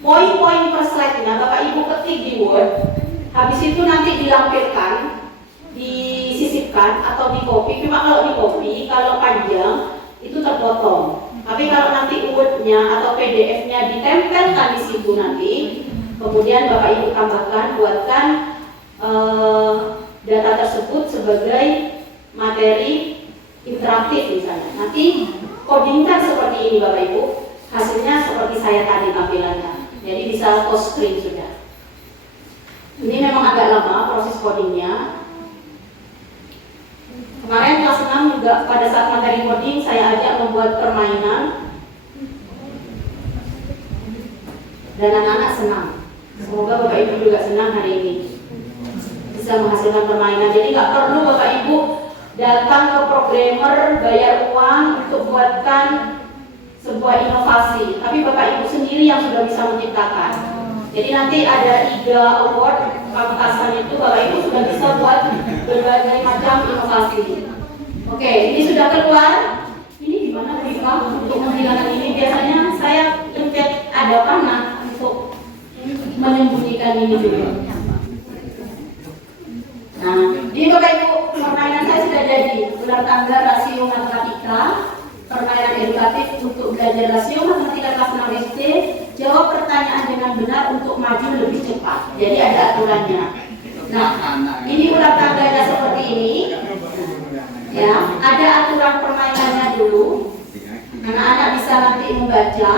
poin-poin per slide-nya Bapak Ibu ketik di Word. Habis itu nanti dilampirkan, disisipkan atau di copy. Cuma kalau di copy, kalau panjang itu terpotong. Tapi kalau nanti Word-nya atau PDF-nya ditempelkan di situ nanti, kemudian Bapak Ibu tambahkan, buatkan data tersebut sebagai materi interaktif misalnya. Nanti codingkan seperti ini Bapak Ibu, hasilnya seperti saya tadi tampilannya. Jadi bisa post screen sudah. Ini memang agak lama proses codingnya. Kemarin kelas 6 juga pada saat materi coding saya ajak membuat permainan dan anak-anak senang. Semoga Bapak Ibu juga senang hari ini bisa menghasilkan permainan. Jadi nggak perlu Bapak Ibu datang ke programmer bayar uang untuk buatkan sebuah inovasi, tapi Bapak Ibu sendiri yang sudah bisa menciptakan. Jadi nanti ada IGA Award pamekasan itu Bapak Ibu sudah bisa buat berbagai macam inovasi. Oke, ini sudah keluar. Ini gimana Rika untuk menghilangkan ini? Biasanya saya pencet ada panah untuk menyembunyikan ini juga. Nah, ini Bapak Ibu permainan saya sudah jadi. Ulang tangga rasio matematika, permainan edukatif untuk belajar rasio matematika kelas 6 SD. Jawab pertanyaan dengan benar untuk maju lebih cepat. Jadi ada aturannya. Nah, ini ulang tangganya seperti ini. Ya, ada aturan permainannya dulu. Anak-anak bisa nanti membaca.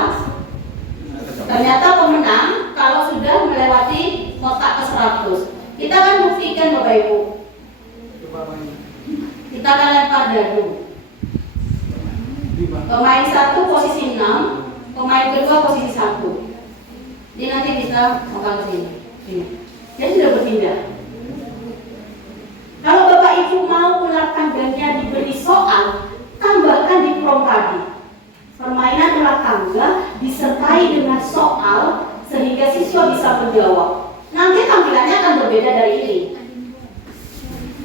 Ternyata pemenang kalau sudah melewati kotak ke 100. Kita akan buktikan Bapak Ibu. Kita akan lempar dadu. Pemain 1 posisi 6, pemain kedua posisi 1. Dia nanti bisa bakal ke sini. Dia sudah berpindah. Kalau Bapak Ibu mau ular tangganya diberi soal, tambahkan di prom tadi. Permainan ular tangga disertai dengan soal sehingga siswa bisa menjawab. Nanti tampilannya akan berbeda dari ini.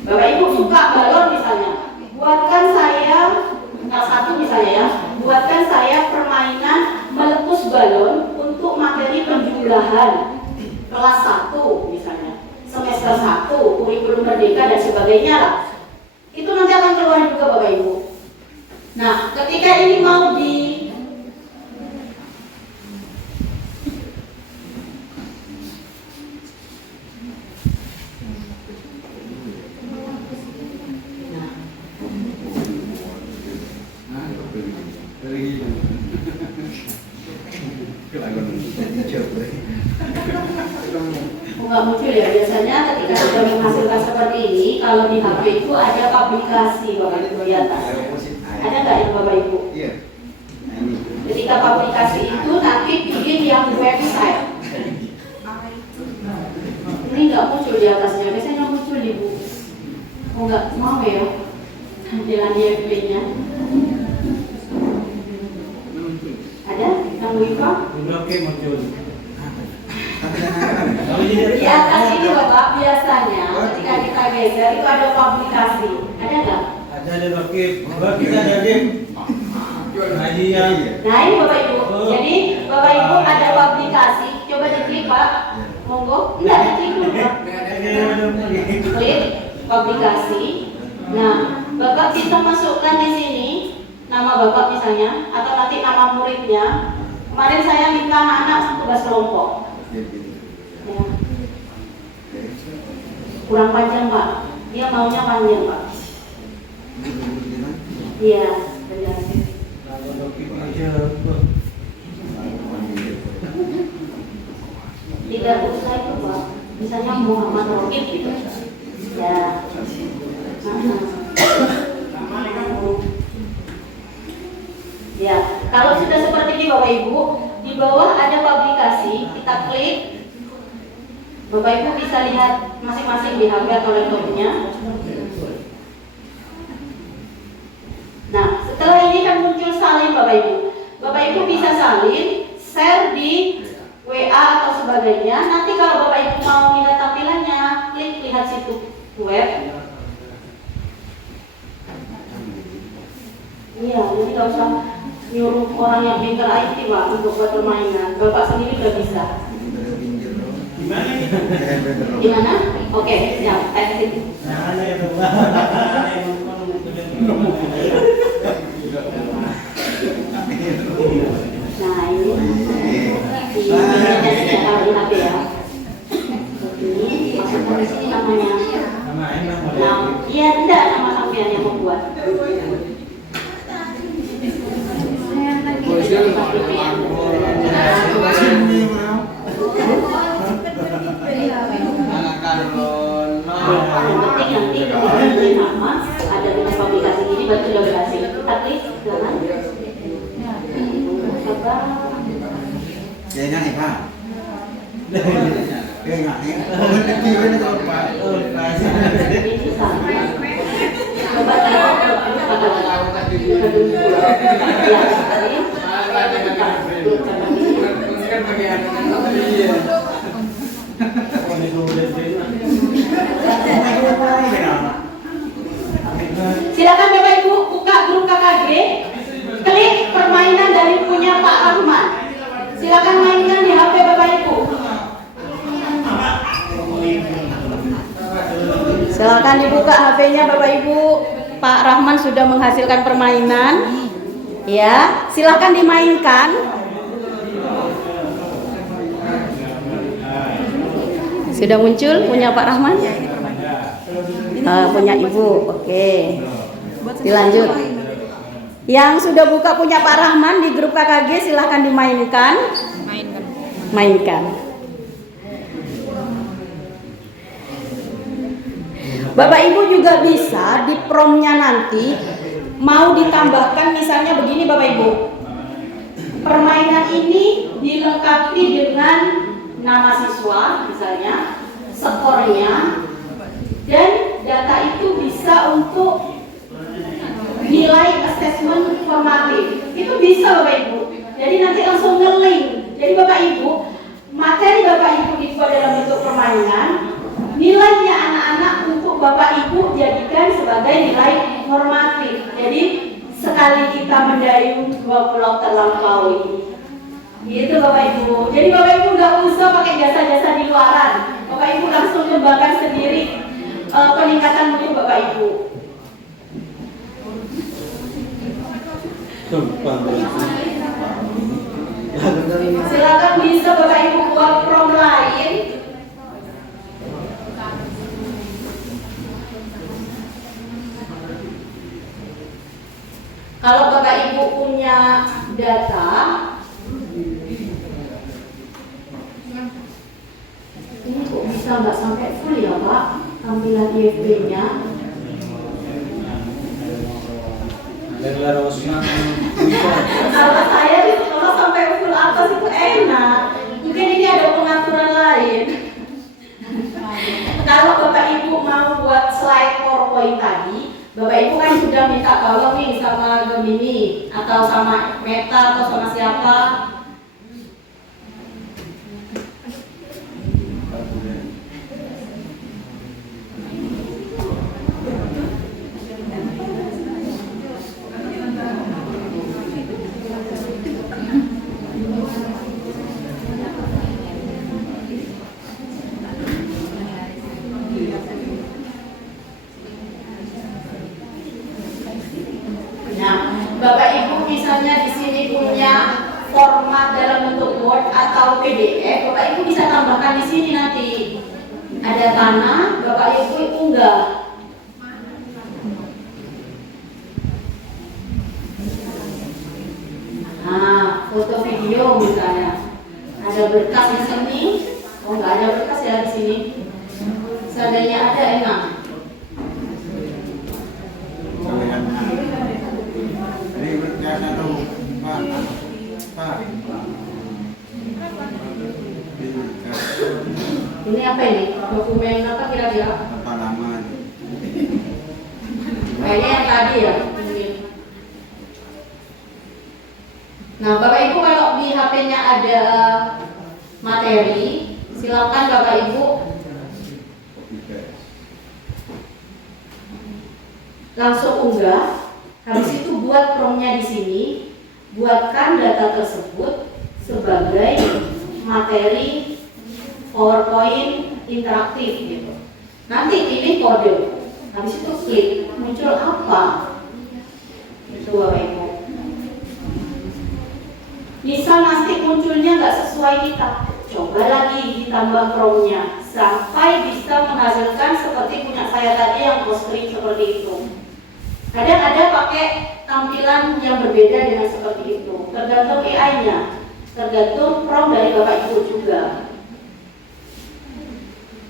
Bapak Ibu suka balon misalnya, buatkan saya kelas 1 misalnya ya, buatkan saya permainan meletus balon untuk materi penjumlahan kelas 1 misalnya, semester 1, kurikulum merdeka dan sebagainya lah. Itu nanti akan keluar juga Bapak Ibu. Nah, ketika ini mau di nggak muncul ya, biasanya ketika sudah menghasilkan seperti ini, kalau di HP itu ada publikasi Bapak Ibu di atas. Ada nggak ya Bapak Ibu? Iya. Ketika publikasi itu nanti pilih yang website. Ini nggak muncul di atasnya, biasanya muncul di buku. Oh nggak mau ya? Tampilan YP-nya. Ada yang WIPA? Oke muncul. Di atas ini Bapak biasanya ketika kita geser itu ada publikasi. Ada nggak? Ada dokter. Kita ada game. Kajian. Nah ini Bapak Ibu. Jadi Bapak Ibu ada publikasi. Coba diklik Pak. Monggo. Enggak diklik dulu Pak. Klik publikasi. Nah Bapak bisa masukkan di sini nama Bapak misalnya atau nanti nama muridnya. Kemarin saya minta anak-anak tugas kelompok. Ya. Kurang panjang Pak. Dia maunya panjang Pak. Iya, benar. Tidak usah itu Pak. Misalnya Muhammad Rokib gitu. Ya. Ya, kalau sudah seperti ini Bapak Ibu, di bawah ada publikasi, kita klik. Bapak Ibu bisa lihat masing-masing di HP atau laptopnya. Nah, setelah ini kan muncul salin Bapak Ibu. Bapak Ibu bisa salin, share di WA atau sebagainya. Nanti kalau Bapak Ibu mau lihat tampilannya, klik lihat situs web. Iya, jadi nggak usah nyuruh orang yang pintar IT Pak untuk buat permainan. Bapak sendiri udah bisa. Gimana? Oke, siap. Exit. Nah ini sejak kalau di HP ya. Ini masukkan di sini namanya. Nah, iya tidak nama sampean yang membuat. Nanti ketika nama ada dengan publikasi ini baru sudah berhasil. Tapi jangan. Vậy nha này ha. Cái ngại á. Cái kia nó to quá. Ini sama. Coba tengok silakan Bapak Ibu buka grup KKG, klik permainan dari punya Pak Rahman. Silakan mainkan di HP Bapak Ibu. Silakan dibuka HP-nya Bapak Ibu. Pak Rahman sudah menghasilkan permainan. Ya, silakan dimainkan. Sudah muncul punya Pak Rahman? Punya Ibu. Oke. Dilanjut. Yang sudah buka punya Pak Rahman di grup KKG silahkan dimainkan. mainkan. Bapak Ibu juga bisa di promnya nanti mau ditambahkan misalnya begini Bapak Ibu. Permainan ini dilengkapi dengan nama siswa misalnya, skornya, dan data itu bisa untuk nilai assessment formatif. Itu bisa Bapak Ibu. Jadi nanti langsung nge-link. Jadi Bapak Ibu, materi Bapak Ibu dibuat dalam bentuk permainan, nilainya anak-anak untuk Bapak Ibu jadikan sebagai nilai normatif. Jadi sekali kita mendayung dua pulau terlampaui. Gitu Bapak Ibu. Jadi Bapak Ibu nggak usah pakai jasa-jasa di luaran. Bapak Ibu langsung kembangkan sendiri peningkatan mutu Bapak Ibu. Silakan bisa Bapak Ibu buat prom lain. Kalau Bapak Ibu punya data, ini kok bisa nggak sampai full ya Pak tampilan IFB-nya? Kalau saya itu kalau sampai full atas itu enak. Mungkin ini ada pengaturan lain. Kalau Bapak Ibu mau buat slide PowerPoint tadi, Bapak Ibu kan sudah minta tolong nih sama Gemini atau sama Meta atau sama siapa. Bapak Ibu misalnya di sini punya format dalam bentuk Word atau PDF, Bapak Ibu bisa tambahkan di sini nanti. Ada tanah, Bapak Ibu unggah. Nah, foto video misalnya. Ada berkas di sini. Oh, nggak ada berkas ya di sini. Seandainya ada enak. Ini apa ini? Dokumen apa kira-kira? Halaman. Kayaknya yang tadi ya. Nah, Bapak Ibu kalau di HP-nya ada materi, silakan Bapak Ibu langsung unggah. Habis itu buat promnya di sini, buatkan data tersebut sebagai materi PowerPoint interaktif gitu. Nanti pilih kode, habis itu klik, muncul apa? Itu Bapak Ibu. Misal nanti munculnya nggak sesuai kita, coba lagi ditambah promnya sampai bisa menghasilkan seperti punya saya tadi yang post-screen seperti itu. Kadang ada pakai tampilan yang berbeda dengan seperti itu, tergantung AI-nya, tergantung prom dari Bapak Ibu juga.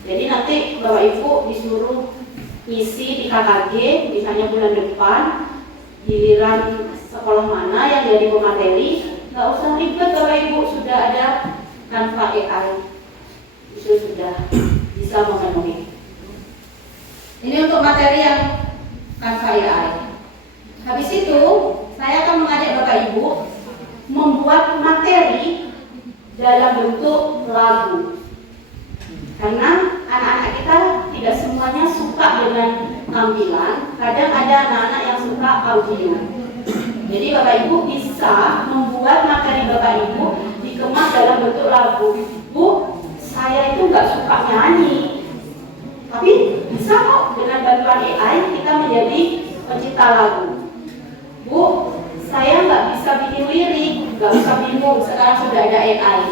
Jadi nanti Bapak Ibu disuruh isi di KKG, misalnya bulan depan, giliran sekolah mana yang jadi pemateri, nggak usah ribet Bapak Ibu, sudah ada Canva AI, itu sudah bisa memenuhi. Ini untuk materi yang Canva AI. Habis itu, saya akan mengajak Bapak Ibu membuat materi dalam bentuk lagu. Karena anak-anak kita tidak semuanya suka dengan tampilan, kadang ada anak-anak yang suka audio. Jadi Bapak Ibu bisa membuat materi Bapak Ibu dikemas dalam bentuk lagu. Bu, saya itu nggak suka nyanyi, tapi bisa kok dengan bantuan AI kita menjadi pencipta lagu. Bu, saya nggak bisa bikin lirik, nggak usah bingung, sekarang sudah ada AI.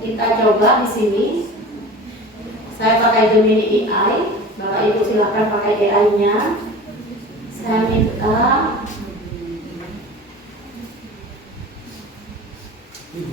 Kita coba di sini. Saya pakai Gemini AI, Bapak Ibu silakan pakai AI-nya. Saya minta Buatkan.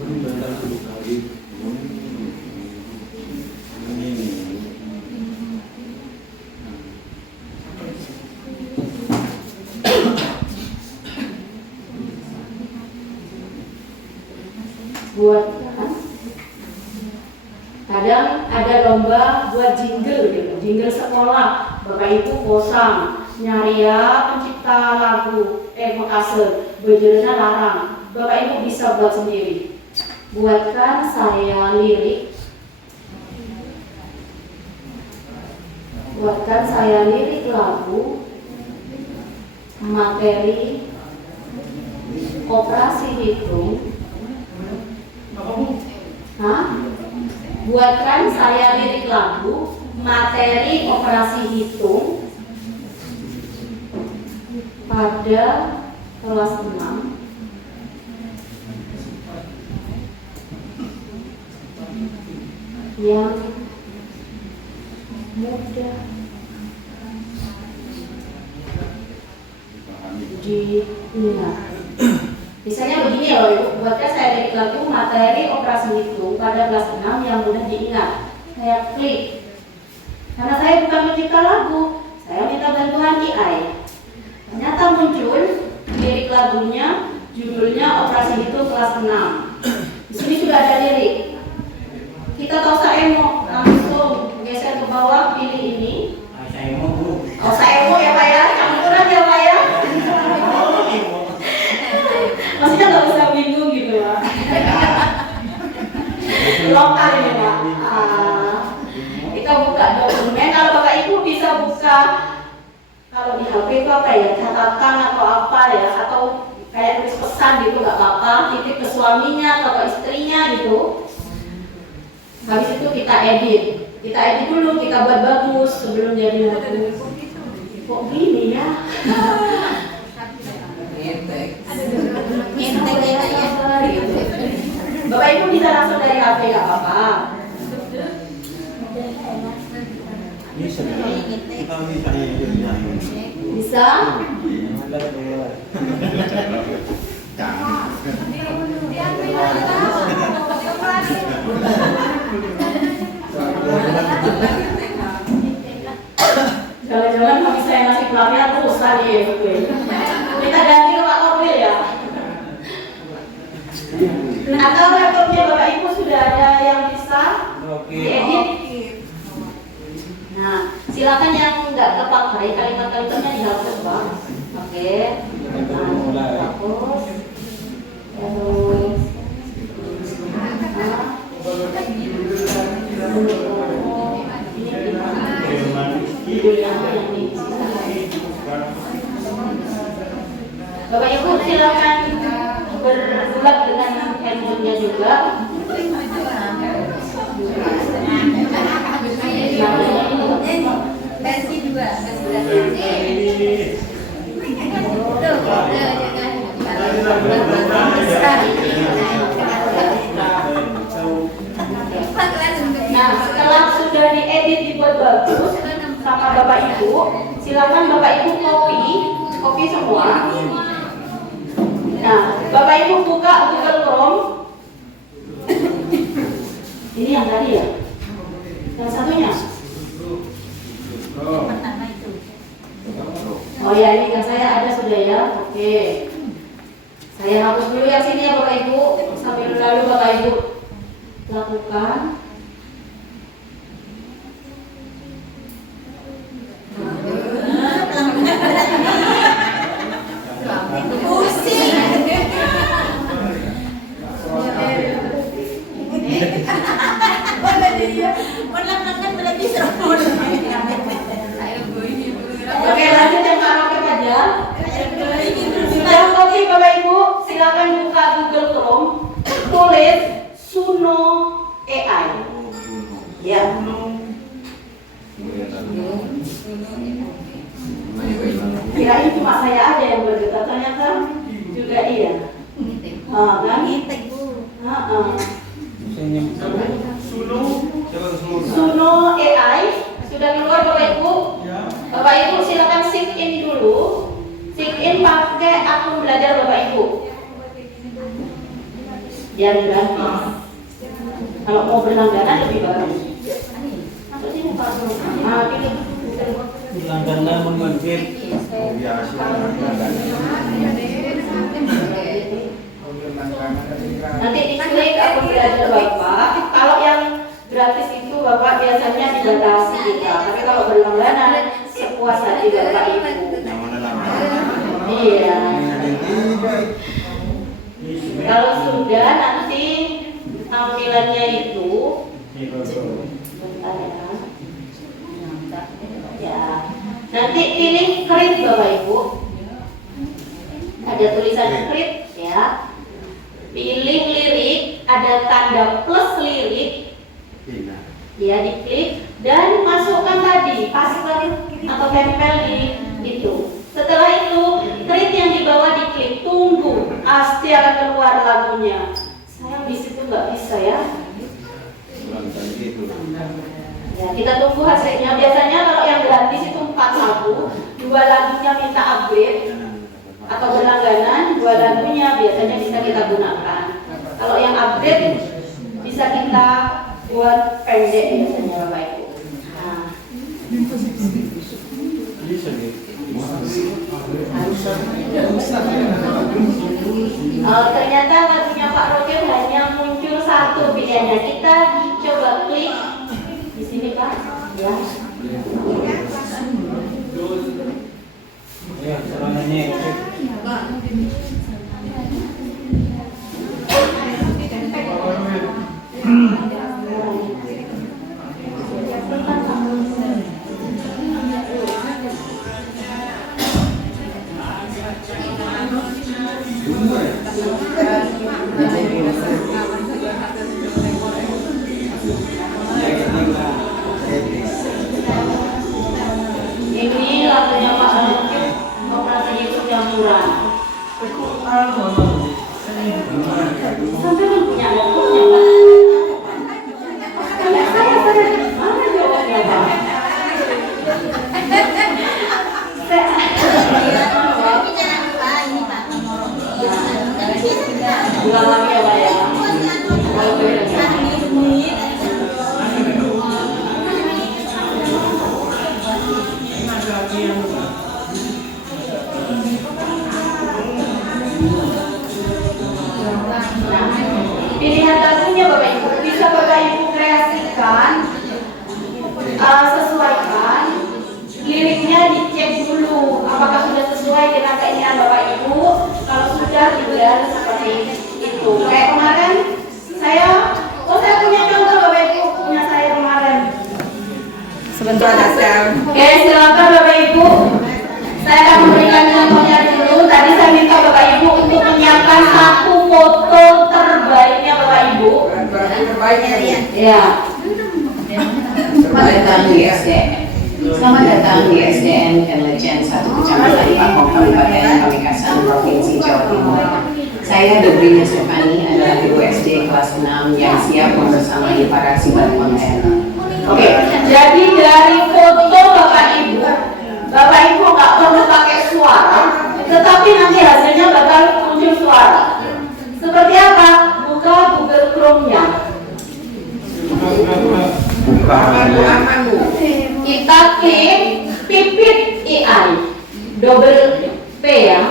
Kadang ada lomba buat jingle gitu, jingle sekolah. Bapak Ibu kosong nyari ya pencipta lagu Makassar, bejernya larang. Bapak Ibu bisa buat sendiri. Buatkan saya lirik. Buatkan saya lirik lagu materi operasi hitung. Buatkan saya lirik lagu materi operasi hitung pada kelas 6 yang mudah diingat. Misalnya begini loh Ibu, buatkan saya lirik lagu materi operasi hitung pada kelas 6 yang mudah diingat. Saya klik. Karena saya bukan pencipta lagu, saya minta bantuan AI. Ternyata muncul lirik lagunya, judulnya operasi hitung kelas 6. Di sini sudah ada lirik. Kita tahu Saemo, langsung geser ke bawah, pilih ini. Oh Saemo ya Pak ya, campuran ya Pak ya. Maksudnya nggak usah bingung gitu ya. Lokal ini Pak. Kita buka dokumen. Kalau Bapak Ibu bisa buka, kalau di HP itu apa ya, catatan atau apa ya, atau kayak tulis pesan gitu nggak apa-apa, titip ke suaminya atau ke istrinya gitu. Habis itu kita edit. Kita edit dulu, kita buat bagus sebelum jadi lagu. Kok gini ya? Bapak Ibu bisa langsung dari HP nggak apa-apa. Bisa. Kita bisa. Bisa. Jangan-jangan kami saya ngasih pelarian terus tadi ya. Kita ganti ke Pak Korwil ya. Atau laptopnya Bapak Ibu sudah ada yang bisa diedit. Nah, silakan yang nggak terpakai kalimat-kalimatnya dihapus Pak. Oke. Hapus. Bapak Ibu silakan bergulat dengan handphonenya juga. Versi 2. Nah, setelah sudah diedit dibuat bagus sama Bapak Ibu, silakan Bapak Ibu copy semua. Nah, Bapak Ibu buka Google Chrome. Ini yang tadi ya? Yang satunya? Pertama itu. Oh ya, ini yang saya ada sudah ya. Oke. Saya hapus dulu yang sini ya Bapak Ibu. Sambil lalu Bapak Ibu lakukan. Pusing. Oke, lanjut yang karaoke aja. Sudah copy Bapak Ibu, silakan buka Google Chrome, tulis Suno AI. Ya. Kirain cuma saya aja yang bergetar, ternyata juga iya. Kan? Suno AI sudah keluar Bapak Ibu. Bapak Ibu silakan sign in dulu. Sign in pakai akun belajar Bapak Ibu. yang gratis. Kalau mau berlangganan lebih bagus. Masuk sini Pak. Pilih. Langganan mungkin. Nanti diklik akun belajar Bapak. Kalau yang gratis itu Bapak biasanya dibatasi kita. Tapi kalau berlangganan sepuas hati Bapak Ibu. Iya. Kalau sudah nanti tampilannya itu bentar ya. Nanti pilih krit Bapak Ibu. Ada tulisan krit ya. Pilih lirik, ada tanda plus lirik. Ya, diklik dan masukkan tadi paste atau tempel di itu. Setelah itu, krit yang di bawah diklik, tunggu, pasti akan keluar lagunya. Sayang di situ nggak bisa ya. Ya, kita tunggu hasilnya. Biasanya kalau yang gratis itu 4 lagu, 2 lagunya minta upgrade atau berlangganan, 2 lagunya biasanya bisa kita gunakan. Kalau yang upgrade bisa kita buat pendek biasanya Bapak Ibu. Nah. Ternyata lagunya Pak Roger hanya muncul 1 pilihannya. Kita coba klik di sini Pak. Ya. Ya, caranya Ini lagunya Pak Roger, operasi YouTube yang murah. Sampai kan punya laptopnya Pak. Tanya saya mana jawabnya Pak? Ulang lagi ya Pak ya. Pilihan lagunya Bapak Ibu bisa Bapak Ibu kreasikan, sesuaikan liriknya, dicek dulu apakah sudah sesuai dengan keinginan Bapak Ibu. Kalau sudah digelar seperti itu. Kayak kemarin saya punya contoh Bapak Ibu, punya saya kemarin. Sebentar Asal. Oke, silakan Bapak Ibu. Saya akan memberikan contohnya dulu. Tadi saya minta Bapak Ibu untuk menyiapkan 1 foto terbaiknya Bapak Ibu. Terbaiknya ya. Ya. Selamat datang di SDN. Selamat datang di SDN Kenlejen 1 Kecamatan Pangkong Kabupaten Pamekasan Provinsi Jawa Timur. Saya Dobrina Stefani adalah guru SD kelas 6 yang siap membersamai para sibat konten. Oke, jadi dari foto Bapak Ibu nggak perlu pakai suara, tetapi nanti hasilnya bakal muncul suara. Seperti apa? Buka Google Chrome-nya. Kita klik pipit AI, double P ya,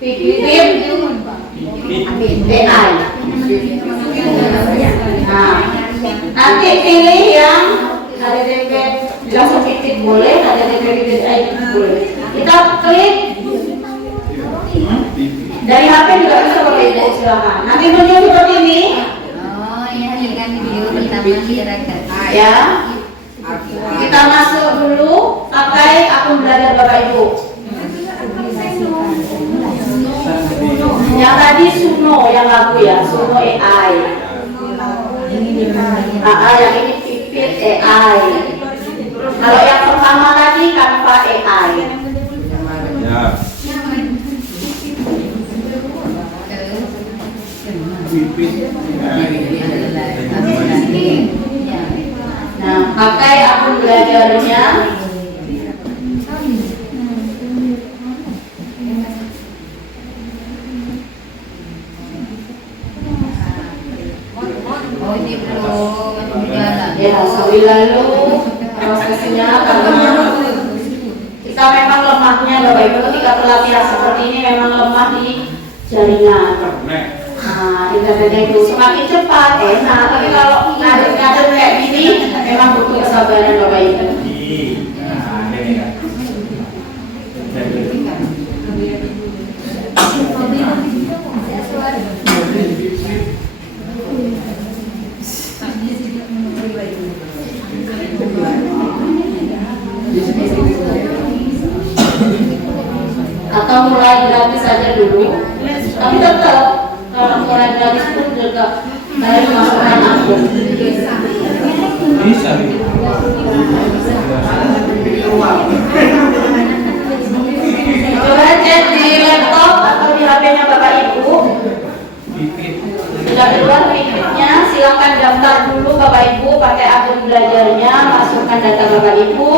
pipit AI. Nah, nanti pilih yang HTTP langsung pipit boleh, HTTP pipit AI boleh. Kita klik dari HP juga bisa Bapak Ibu, silakan. Nanti muncul seperti ini. Oh, ini kan video pertama kira-kira. Ya, kita masuk dulu pakai akun belajar Bapak Ibu. Yang tadi Suno yang lagu ya, Suno AI. Yang ini Pipit AI. Kalau yang pertama tadi Canva AI. Ya. Nah, pakai akun belajarnya. Oh ini belum jalan. Ya, sambil lalu prosesnya karena kita memang lemahnya Bapak Ibu ketika pelatihan seperti ini memang lemah di jaringan. Nah, internetnya itu semakin cepat enak, tapi kalau ngadet-ngadet kayak gini memang butuh kesabaran Bapak Ibu. Atau mulai gratis saja dulu, tapi tetap kalau mulai gratis pun juga saya memasukkan akun. Bisa. Coba cek di laptop atau di HP-nya Bapak Ibu. Bila keluar Fitbitnya, silakan daftar dulu Bapak Ibu pakai akun belajarnya, masukkan data Bapak Ibu.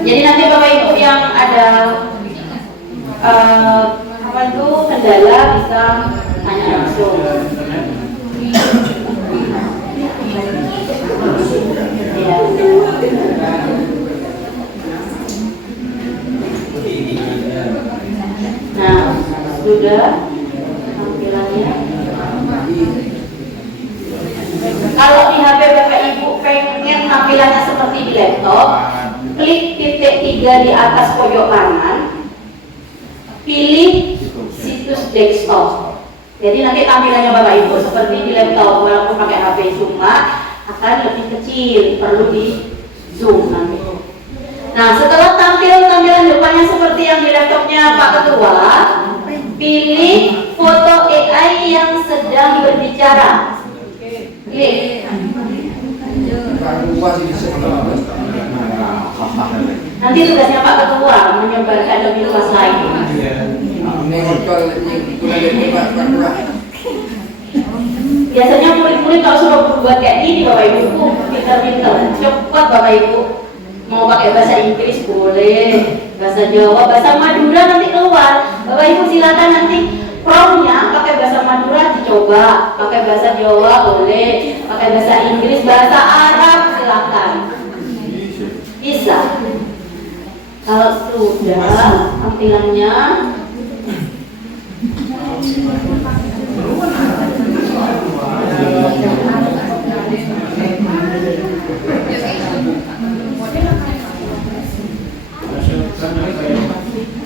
Jadi nanti Bapak Ibu yang ada kendala bisa tanya langsung. Ya. Nah, sudah tampilannya. Kalau di HP Bapak Ibu pengen tampilannya seperti di laptop, klik titik 3 di atas pojok kanan, pilih situs desktop. Jadi nanti tampilannya Bapak Ibu seperti di laptop, walaupun pakai HP cuma akan lebih kecil, perlu di zoom nanti. Nah, setelah tampil tampilan depannya seperti yang di laptopnya Pak Ketua, pilih foto AI yang sedang berbicara. Klik. Nanti tugasnya Pak Ketua menyebarkan lebih luas lagi. Biasanya murid-murid kalau sudah berbuat kayak gini Bapak Ibu, pintar-pintar, cepat Bapak Ibu. Mau pakai bahasa Inggris boleh, bahasa Jawa, bahasa Madura nanti keluar. Bapak Ibu silakan nanti promptnya pakai bahasa Madura dicoba, pakai bahasa Jawa boleh, pakai bahasa Inggris, bahasa Arab silakan. Bisa. Kalau sudah tampilannya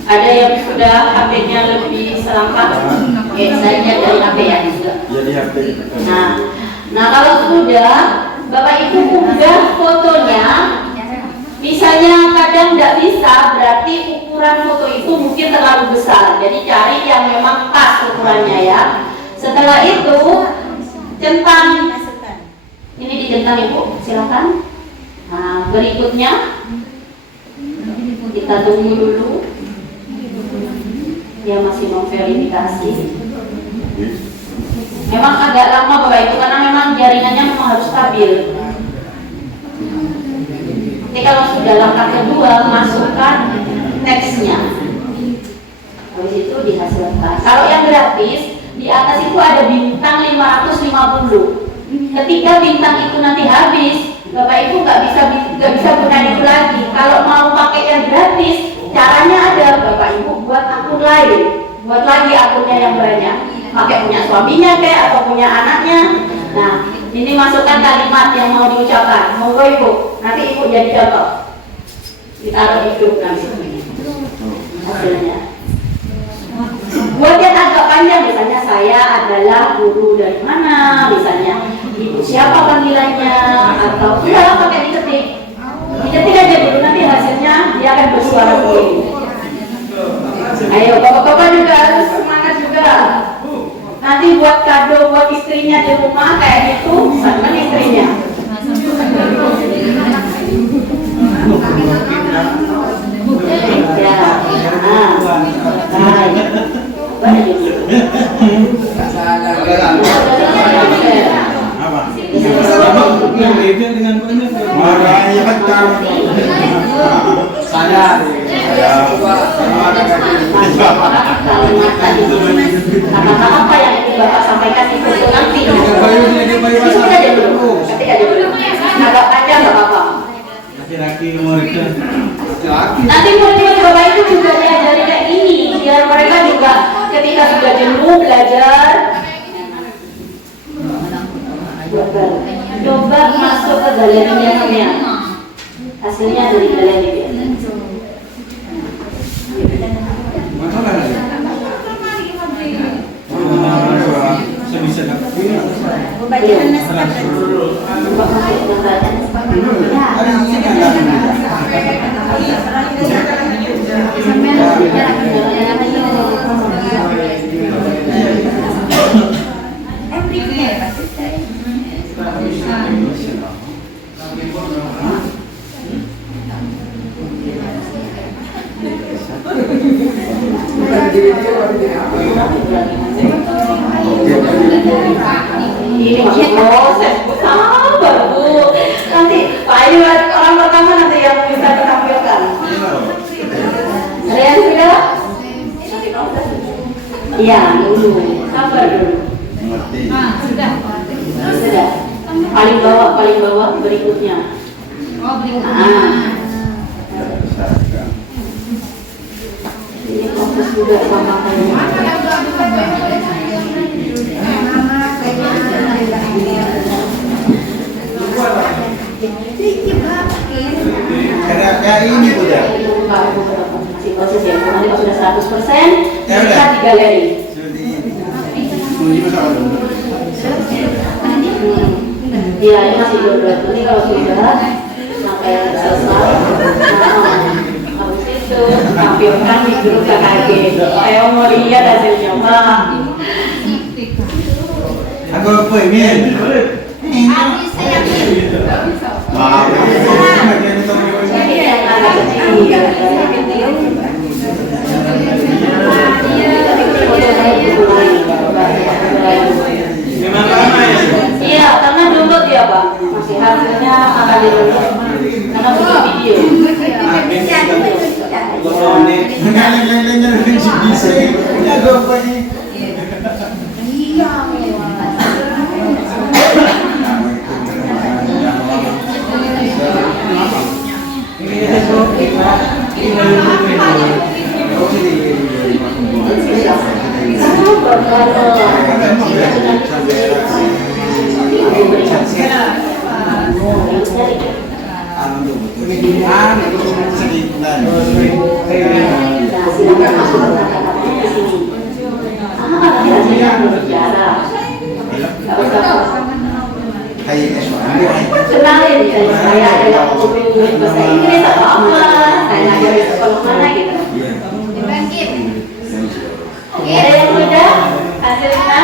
ada yang sudah HP-nya lebih selangkah, saya lihat dari HP ya juga. Jadi HP. Nah kalau sudah Bapak Ibu unggah fotonya, misalnya kadang tidak bisa, berarti ukuran foto itu mungkin terlalu besar. Jadi cari yang memang pas ukurannya ya. Setelah itu centang, ini dicentang Ibu, silakan. Nah berikutnya kita tunggu dulu. Dia masih memverifikasi. Memang agak lama Bapak Ibu karena memang jaringannya memang harus stabil. Nanti kalau sudah langkah kedua, masukkan teksnya. Habis itu dihasilkan. Kalau yang gratis, di atas itu ada bintang 550. Ketika bintang itu nanti habis, Bapak Ibu nggak bisa gunain itu lagi. Kalau mau pakai yang gratis, caranya ada, Bapak Ibu buat akun lain, buat lagi akunnya yang banyak, pakai punya suaminya kayak atau punya anaknya. Nah, ini masukkan kalimat yang mau diucapkan. Monggo Ibu, nanti Ibu jadi contoh. Ditaruh hidup nanti hasilnya. Buat yang agak panjang, misalnya saya adalah guru dari mana, misalnya Ibu siapa panggilannya, atau ya pakai diketik. Diketik aja dulu, nanti hasilnya dia akan bersuara sendiri. Ayo bapak-bapak juga harus semangat juga. Nanti buat kado buat istrinya di rumah kayak gitu, sama istrinya. Ya, baik. Kata apa yang ingin Bapak bayi Ketik masalah aja dulu. dulu. Ketik aja dulu. Agak panjang nggak apa-apa. Laki-laki muridnya. Laki. Nanti murid-murid Bapak itu juga diajari kayak gini, biar mereka juga ketika sudah jenuh belajar. Coba masuk ke galerinya namanya. Hasilnya ada di galeri. Masalah nggak ya? Sebisa dapat punya. Ini masih proses, sabar Bu. Nanti Pak ini orang pertama nanti yang bisa ditampilkan. Ada yang sudah? Nanti proses. Iya, dulu. Sabar dulu. Mengerti. Sudah. Paling bawah berikutnya. Ini proses juga sama kayak Kayak ini udah. masih proses ya, nanti kalau sudah 100% Ya udah. bisa di galeri. Seperti ini. Ini masalah dulu. Iya, ini masih dua-dua. Nanti kalau sudah sampai selesai, habis itu tampilkan di grup KKG. Ayo mau lihat hasilnya, Pak. Aku apa ini? Maaf. Ini yang agak kecil. Iya, karena download ya Pak. Masih hasilnya akan di-download. Karena butuh video. Silakan masuk ke kata-kata di sini. Nanti hasilnya berbicara. Nggak usah. Kenalin dari saya adalah guru bahasa Inggris atau apa, saya ngajar di sekolah mana gitu. Ada yang sudah hasilnya?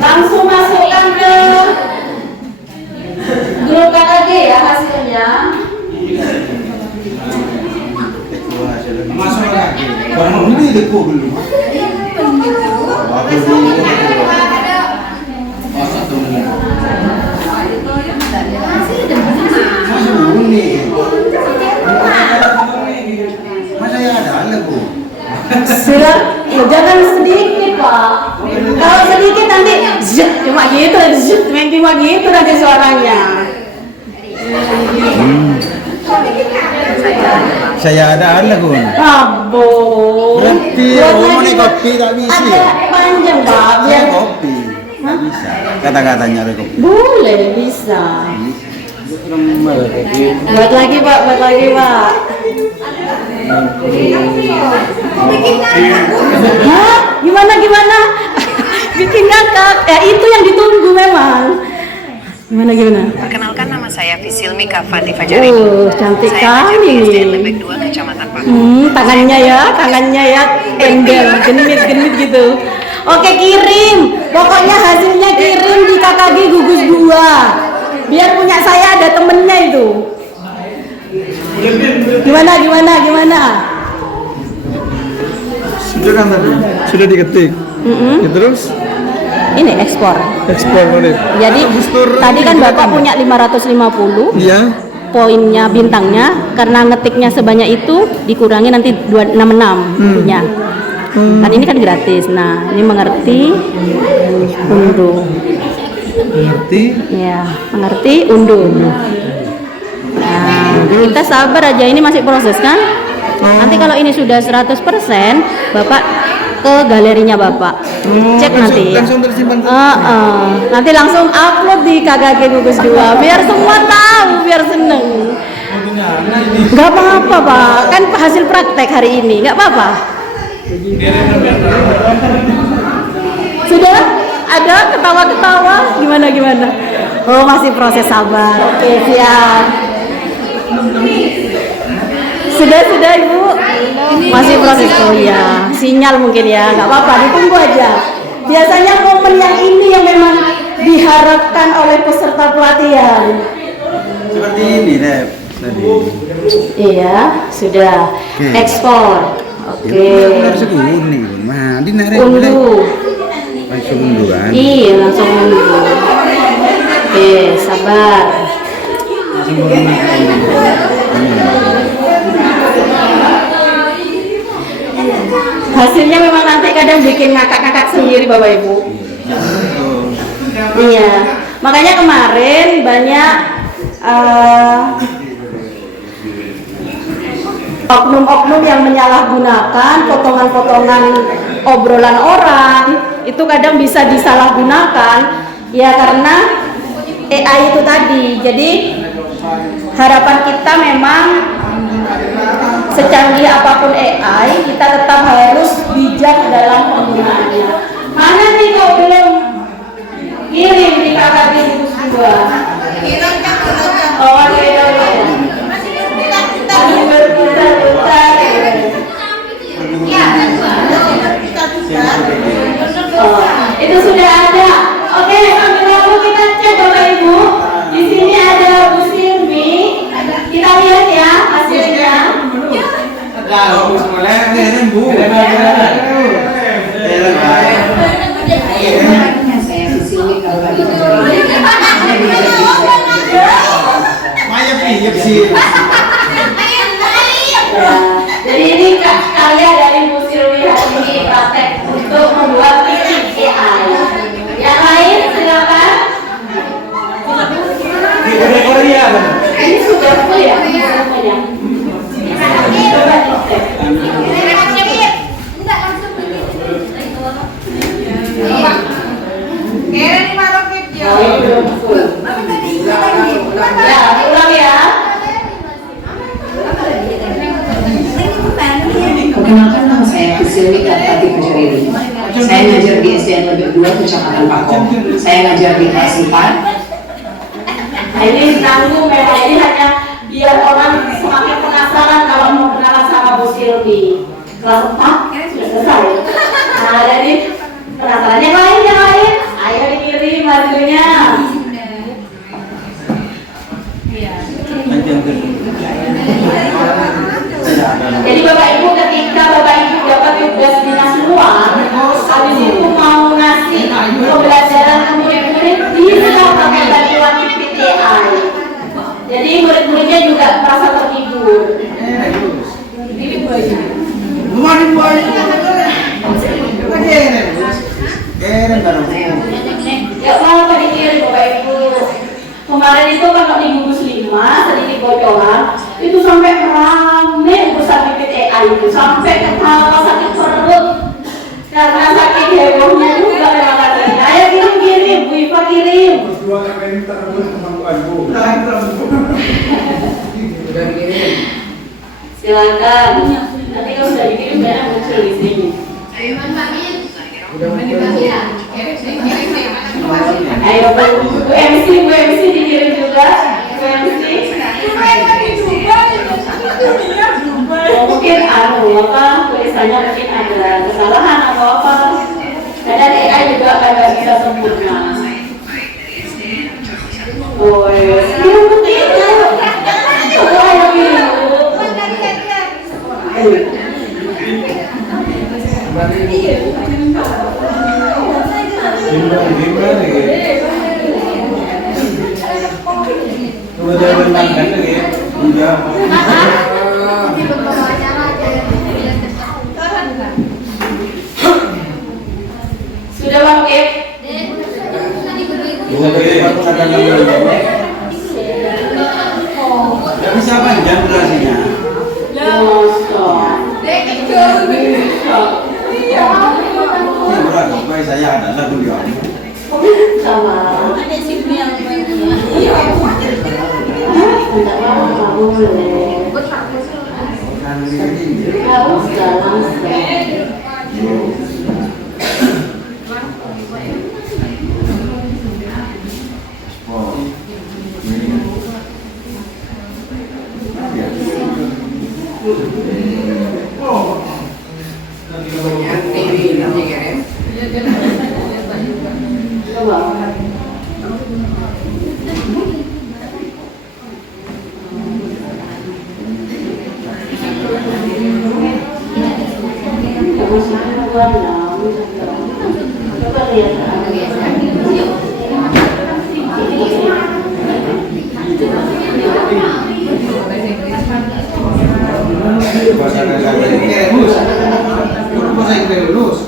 Langsung masukkan ke grup KKG ya hasilnya. Masuk lagi. Barang ini deku dulu. Masa ya ada Bu? Sudah, ya jangan sedikit Pak. Kalau sedikit nanti zut, cuma gitu, zut, cuma gitu nanti suaranya. Saya ada Bu. Abo. Berarti mau nih kopi tak bisa. Ada panjang Pak, biar Kopi. Tak bisa. Kata-katanya ada kopi. boleh bisa. Buat lagi Pak, buat lagi Pak. Hah? Gimana? Bikin ngakak. Ya itu yang ditunggu memang. Gimana? Perkenalkan, nama saya Fisilmi Kafati Fajari. Cantik Saya ngajar kali. di SDN Lebek 2, Kecamatan Paku. Tangannya ya embel, genit gitu. Oke, kirim. Pokoknya hasilnya kirim di KKG Gugus 2. Biar punya saya ada temennya itu. Gimana? Sudah kan tadi? Sudah diketik. Ya, terus Ini ekspor. boleh. Jadi tadi kan Bapak punya 550. Iya. Poinnya bintangnya karena ngetiknya sebanyak itu dikurangi nanti 266 punya. Kan ini kan gratis. Nah, ini mengerti, unduh. Ngerti? Ya, mengerti, unduh. Nah, kita sabar aja, ini masih proses kan? Nanti kalau ini sudah 100%, Bapak ke galerinya Bapak. Cek nanti. Langsung tersimpan. Nanti langsung upload di KKG Gugus 2 biar semua tahu, biar seneng. Gak apa-apa Pak, kan hasil praktek hari ini, gak apa-apa. Sudah ada ketawa-ketawa, gimana? Oh masih proses, sabar. Oke, siap. Sudah Ibu, masih proses. Oh ya, sinyal mungkin ya, nggak apa-apa, ditunggu aja. Biasanya momen yang ini yang memang diharapkan oleh peserta pelatihan. Seperti ini, Rep. Tadi. Iya, sudah. Oke. Ekspor. Oke. Langsung nih, nah, di narek. Unduh. Langsung unduh kan. Iya, langsung unduh. Oke, sabar. Hasilnya memang nanti kadang bikin ngakak-ngakak sendiri Bapak Ibu. Iya, makanya kemarin banyak oknum-oknum yang menyalahgunakan potongan-potongan obrolan orang, itu kadang bisa disalahgunakan ya karena AI itu tadi. Jadi harapan kita memang secanggih apapun AI, kita tetap harus bijak dalam penggunaannya. Mana nih kau belum kirim di KKG Gugus 2? Oh, masih berputar-putar. Oh, itu sudah ada. Oke, sambil lalu kita cek Bapak Ibu. Di sini ada Bu Silvi. Kita lihat ya hasilnya. Kalau mulai ini Bu. Saya di sini kalau lagi Maya piyep sih. Jadi ini karya dari Bu Silvi hari ini praktek untuk membuat titik AI. Yang lain silakan. Di Korea kan. Ini sudah full ya semuanya. Coba dicek. Oh, ini belum full. Ya, ulang ya. Perkenalkan, nama saya Silvi Kartati Pujari. Saya ngajar di SDN Negeri 2 Kecamatan Pakong. Saya ngajar di kelas 4. Nah, ini tanggung memang ini hanya biar orang semakin penasaran kalau mau kenalan sama Bu Silvi. Kelas 4 sudah selesai. Nah, jadi penasaran yang lain. Ayo dikirim hasilnya. Jadi Bapak Ibu ketika Bapak Ibu dapat tugas dinas luar, habis itu mau ngasih pembelajaran ke murid-murid bisa pakai bantuan PPTI. Jadi murid-muridnya juga merasa terhibur. Ya apa dikirim Bapak Ibu. Kemarin itu kalau di gugus 5 sedikit bocoran itu sampai rame urusan PPTI itu sampai ketawa sakit perut karena saking hebohnya juga memang katanya. Ayo kirim Bu Iva kirim. Silakan. Nanti kalau sudah dikirim banyak muncul di sini. Ayo Bu MC dikirim juga. Bu MC. Mungkin tulisannya mungkin ada kesalahan atau apa. Kadang AI juga kadang bisa sempurna. Oh, yang penting Waktu ada nggak bisa panjang durasinya. Ini berat, supaya saya ada lagu dia. Sama. Tidak mau boleh. Harus jalan. Coba lihat. Bahasa Inggris lulus.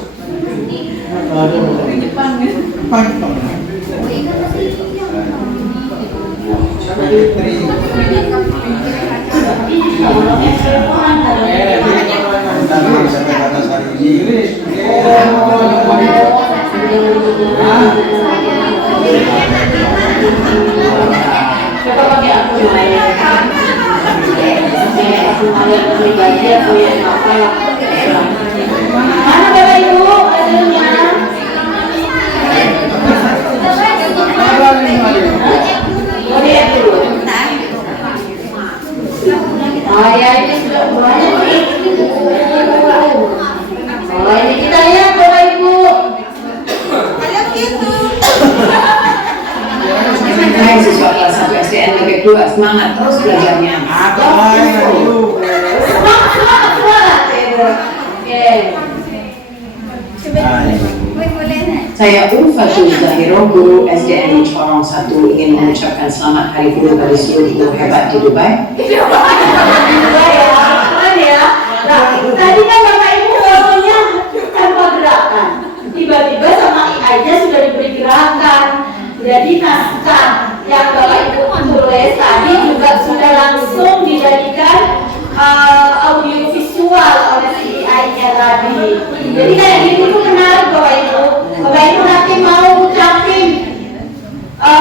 Coba pakai akun lain. Akun pribadi atau yang apa? Mana Bapak Ibu hasilnya? Oh, lihat dulu. Oh ya, ini sudah banyak nih. Oh, ini kita lihat Bapak Ibu. Hai siswa kelas 1 SDN Negeri 2, semangat terus belajarnya. Saya Ulfatul Zahiro, guru SDN Corong 1, ingin mengucapkan selamat Hari Guru bagi seluruh guru hebat di Dubai. Keren ya. Nah, tadi kan Bapak Ibu ngomongnya tanpa gerakan. Tiba-tiba sama AI-nya sudah diberi gerakan. Jadi naskah yang Bapak Ibu tulis tadi juga sudah langsung dijadikan audio visual oleh si AI-nya tadi. Jadi kayak gitu tuh menarik Bapak Ibu. Bapak Ibu nanti mau ucapin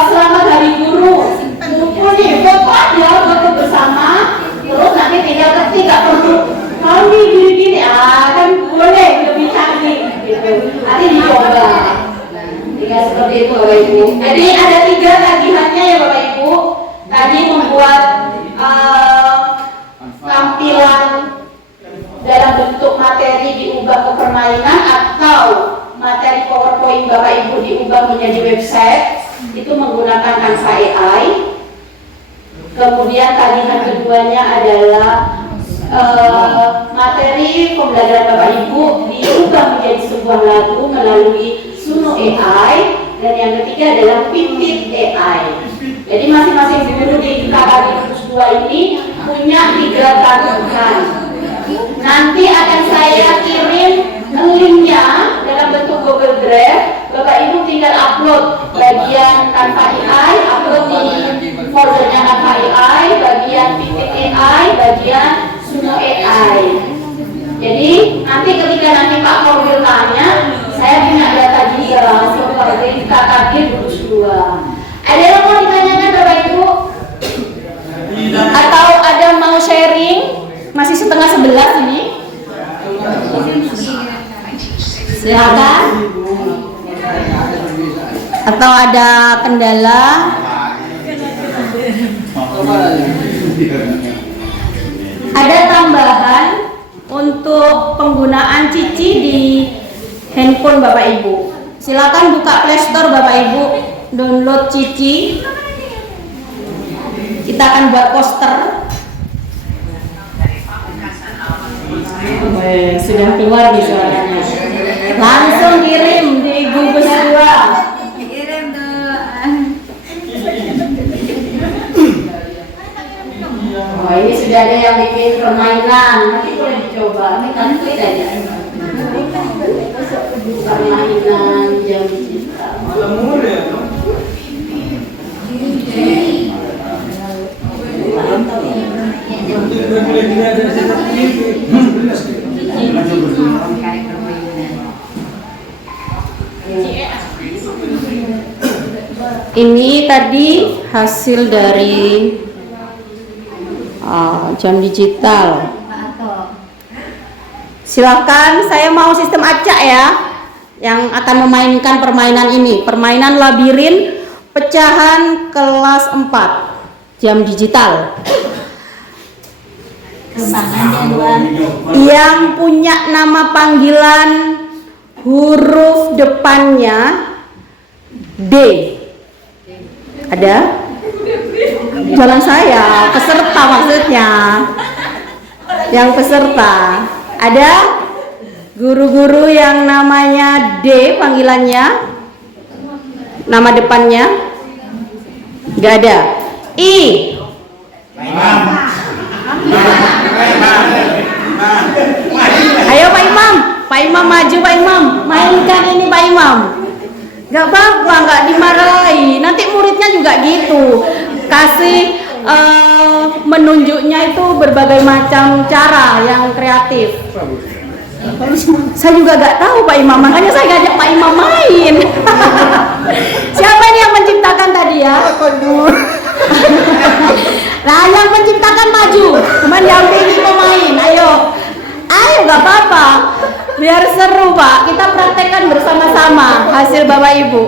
selamat Hari Guru. Kumpul nih, foto aja, foto bersama. Terus nanti tinggal ketik, nggak perlu mau nih gini-gini. Kan boleh lebih canggih gitu. Nanti dicoba. Tinggal seperti itu Bapak Ibu. Jadi ada 3 tagihannya ya Bapak Ibu. Tadi membuat tampilan dalam bentuk materi diubah ke permainan atau materi PowerPoint Bapak Ibu diubah menjadi website, itu menggunakan Canva AI. Kemudian tagihan keduanya adalah materi pembelajaran Bapak Ibu diubah menjadi sebuah lagu melalui Suno AI, dan yang ketiga adalah Pipit AI. Jadi masing-masing guru di KKB 2 ini punya 3 tagihan. Nanti akan saya kirim linknya dalam bentuk Google Drive. Bapak Ibu tinggal upload bagian Canva AI, upload di foldernya Canva AI, bagian Pipit AI, bagian Suno AI. Jadi nanti ketika Pak Korwil tanya, saya punya data juga langsung dari KKB 2. Ada yang mau ditanyakan Bapak Ibu? Atau ada mau sharing? Masih setengah 11 ini. Silakan. Atau ada kendala? Ada tambahan untuk penggunaan Cici di handphone Bapak Ibu. Silakan buka Play Store Bapak Ibu, download Cici. Kita akan buat poster. Sudah keluar di suaranya. Langsung kirim di Google Dua. Kirim tuh. Oh, ini sudah ada yang bikin permainan. Nanti boleh dicoba. Ini kan klik aja. Permainan jam digital. Ini tadi hasil dari jam digital. Silakan, saya mau sistem acak ya, yang akan memainkan permainan ini. Permainan labirin pecahan kelas 4 jam digital. Yang punya nama panggilan huruf depannya D. Ada? Jalan saya, peserta maksudnya. Yang peserta. Ada guru-guru yang namanya D panggilannya? Nama depannya? Gak ada. I. Ayo Pak Imam. Pak Imam maju, Pak Imam. Mainkan ini Pak Imam. Gak apa-apa, gak dimarahi. Nanti muridnya juga gitu. Kasih menunjuknya itu berbagai macam cara yang kreatif. Saya juga gak tahu Pak Imam, makanya saya ngajak Pak Imam main. Siapa ini yang menciptakan tadi ya? Nah, yang menciptakan maju, mendampingi pemain. Ayo, gak apa-apa. Biar seru Pak, kita praktekkan bersama-sama hasil Bapak Ibu.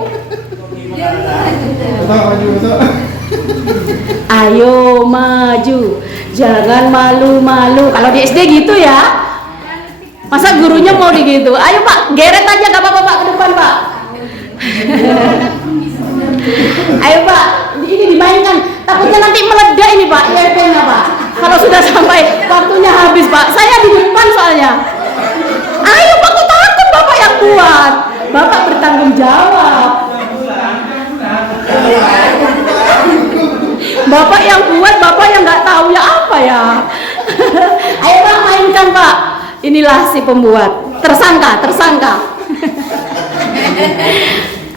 Ayo maju, jangan malu-malu. Kalau di SD gitu ya. Masa gurunya mau digitu? Ayo Pak, geret aja gak apa-apa Pak, ke depan Pak. Ayo Pak, ini dimainkan. Takutnya nanti meledak ini Pak, IFP-nya Pak. Kalau sudah sampai waktunya habis Pak, saya di depan soalnya. Ayo Pak, kok takut Bapak yang kuat. Bapak bertanggung jawab. Bapak yang kuat, Bapak yang nggak tahu ya apa ya. Ayo Pak, mainkan Pak. Inilah si pembuat. Tersangka.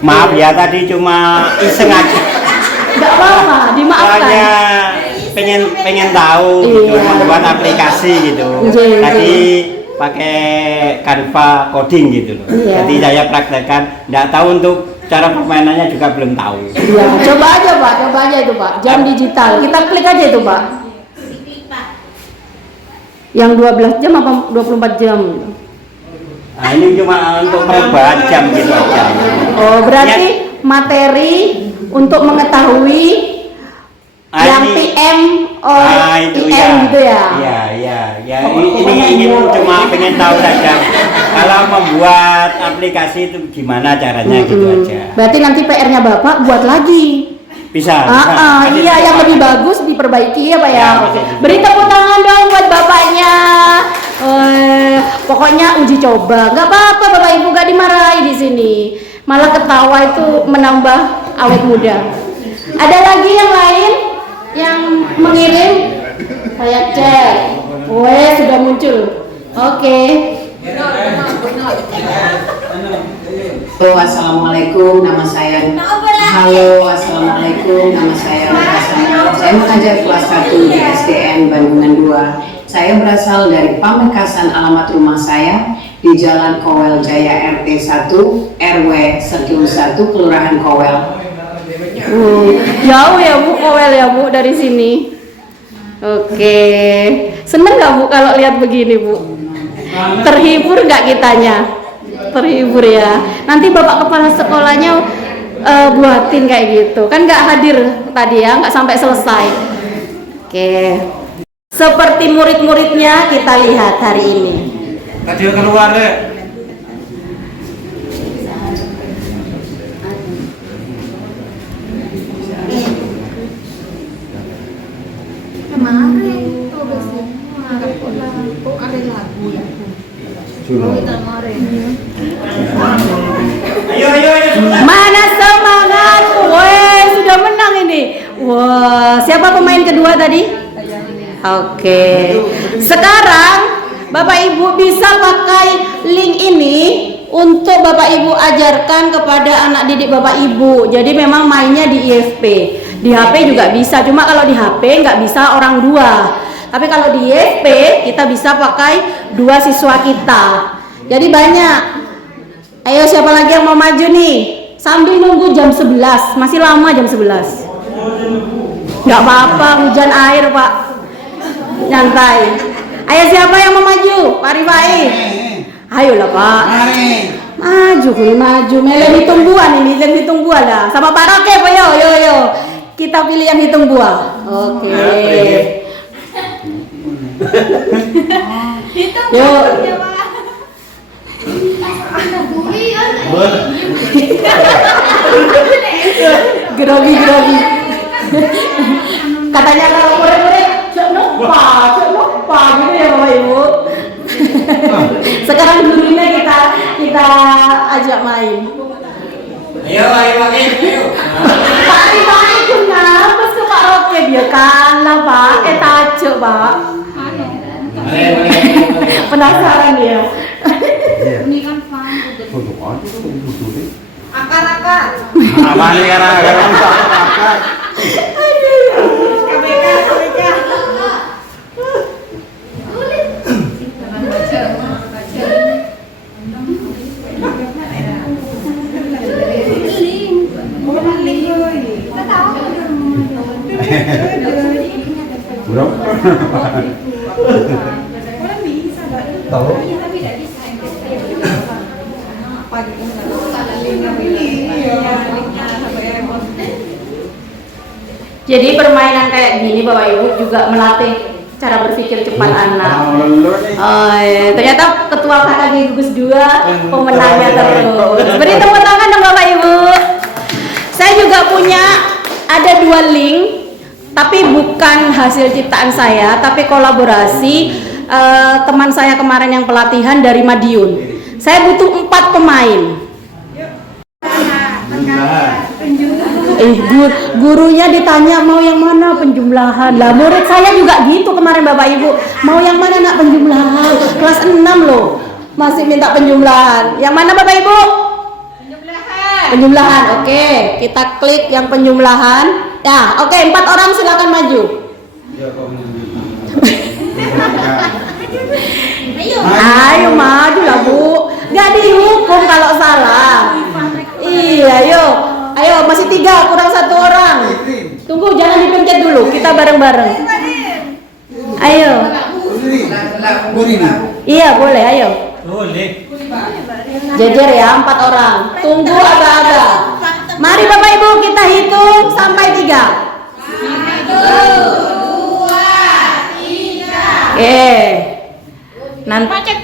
Maaf ya, tadi cuma iseng aja. Nggak apa-apa, dimaafkan. Soalnya pengen tahu gitu, Iya. membuat aplikasi gitu. Iya. Tadi pakai Canva coding gitu loh. Iya. Jadi saya praktekkan, nggak tahu untuk cara permainannya juga belum tahu. Iya, coba aja itu Pak. Jam digital, kita klik aja itu Pak. Yang 12 jam apa 24 jam? Nah ini cuma untuk perubahan jam gitu aja. Oh, berarti materi untuk mengetahui yang ini- PM itu PM gitu ya? Iya. Ini cuma pengen tahu saja. Kalau membuat aplikasi itu gimana caranya gitu aja. Berarti nanti PR-nya Bapak buat lagi. Bisa. Iya, Nanti bisa. yang lebih bagus diperbaiki ya Pak ya. Ya, Oke. bisa. Beri tepuk tangan dong buat Bapaknya. Pokoknya uji coba. Nggak apa-apa Bapak Ibu, nggak dimarahi di sini. Malah ketawa itu menambah awet muda. Ada lagi yang lain yang mengirim? Saya cek. Weh, sudah muncul. Oke. Halo, assalamualaikum, nama saya. Halo, assalamualaikum, nama saya Rasa. Saya mengajar kelas 1 di SDN Bandungan 2. Saya berasal dari Pamekasan, alamat rumah saya di Jalan Kowel Jaya RT 1 RW 11 Kelurahan Kowel. Jauh ya Bu, Kowel ya Bu dari sini. Oke. Seneng nggak Bu kalau lihat begini Bu? Terhibur nggak kitanya? Terhibur ya. Nanti Bapak Kepala Sekolahnya buatin kayak gitu. Kan nggak hadir tadi ya, nggak sampai selesai. Oke. Seperti murid-muridnya kita lihat hari ini. Tadi keluar deh. Kemarin tuh besi ngarep lampu ada lagu ya. Kemarin. Ayo. Mana semangat? Weh, sudah menang ini. Wah, siapa pemain kedua tadi? Oke. Sekarang Bapak Ibu bisa pakai link ini untuk Bapak Ibu ajarkan kepada anak didik Bapak Ibu. Jadi memang mainnya di IFP. Di HP juga bisa, cuma kalau di HP nggak bisa orang dua. Tapi kalau di IFP kita bisa pakai 2 siswa kita. Jadi banyak. Ayo siapa lagi yang mau maju nih? Sambil nunggu jam 11, masih lama jam 11. Nggak apa-apa, hujan air Pak. Nyantai. Ayo siapa yang mau maju? Pak Rifai. Ayolah Pak. Maju, maju. Melen hitung buah nih, melen hitung buah dah. Sama Pak Roke, Pak yo. Kita pilih yang hitung buah. Oke. Yuk. Grogi. Katanya kalau murid-murid cek lupa gitu ya Bapak Ibu. Sekarang gurunya kita ajak main. Ayo. Pak Rifai kenapa ke Pak Roke dia kalah Pak? Tajuk Pak. Penasaran dia. Ini kan fun. Akar. Amane karena KBK. Bro. Tahu? Jadi permainan kayak gini Bapak Ibu juga melatih cara berpikir cepat anak. Oh, iya. Ternyata ketua KKG Gugus 2 pemenangnya terus. Beri tepuk tangan dong Bapak Ibu. Saya juga punya ada 2 link, tapi bukan hasil ciptaan saya, tapi kolaborasi teman saya kemarin yang pelatihan dari Madiun. Saya butuh 4 pemain. Gurunya ditanya mau yang mana penjumlahan. Lah murid saya juga gitu kemarin Bapak Ibu. Mau yang mana nak penjumlahan? Kelas 6 loh. Masih minta penjumlahan. Yang mana Bapak Ibu? Penjumlahan. Oke, kita klik yang penjumlahan. Ya, oke, 4 orang silakan maju. Ayo maju lah Bu. Gak dihukum kalau salah. Iya, ayo masih 3, kurang 1 orang. Tunggu, jangan dipencet dulu, kita bareng-bareng. Ayo. Iya boleh, ayo. boleh. Jejer ya, 4 orang. Tunggu agak-agak. Mari Bapak Ibu kita hitung sampai 3. 1, 2, 3. Oke. Nanti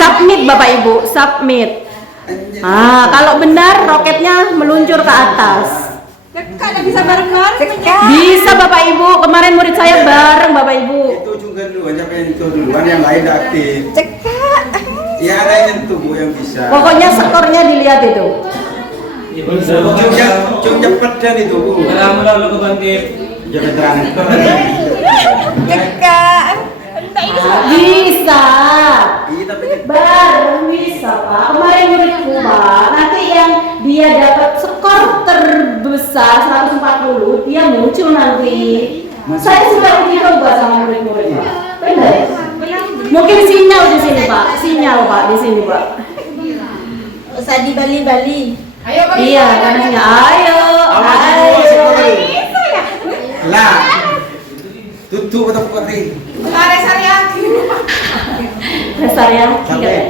submit Bapak Ibu, submit. Kalau benar roketnya meluncur ke atas. Bisa bareng-bareng. Bisa Bapak Ibu, kemarin murid saya bareng Bapak Ibu. Itu juga dulu, aja pengen itu duluan, yang lain udah aktif. Ya ada yang nyentuh Bu yang bisa. Pokoknya skornya dilihat itu. Cuma cepet dan itu Bu. Alhamdulillah ke bangkit. Jangan terang. Bisa. Iya tapi Bareng bisa Pak. Kemarin muridku Pak, nanti yang dia dapat skor terbesar 140, dia muncul nanti. Saya sudah uji coba sama murid-murid Pak. Benar? Mungkin sinyal di sini Pak, sinyal Pak di sini Pak. Usah di Bali. Ayo Pak. Iya, karena ayo. lah. Tutup atau kering? Besar ya.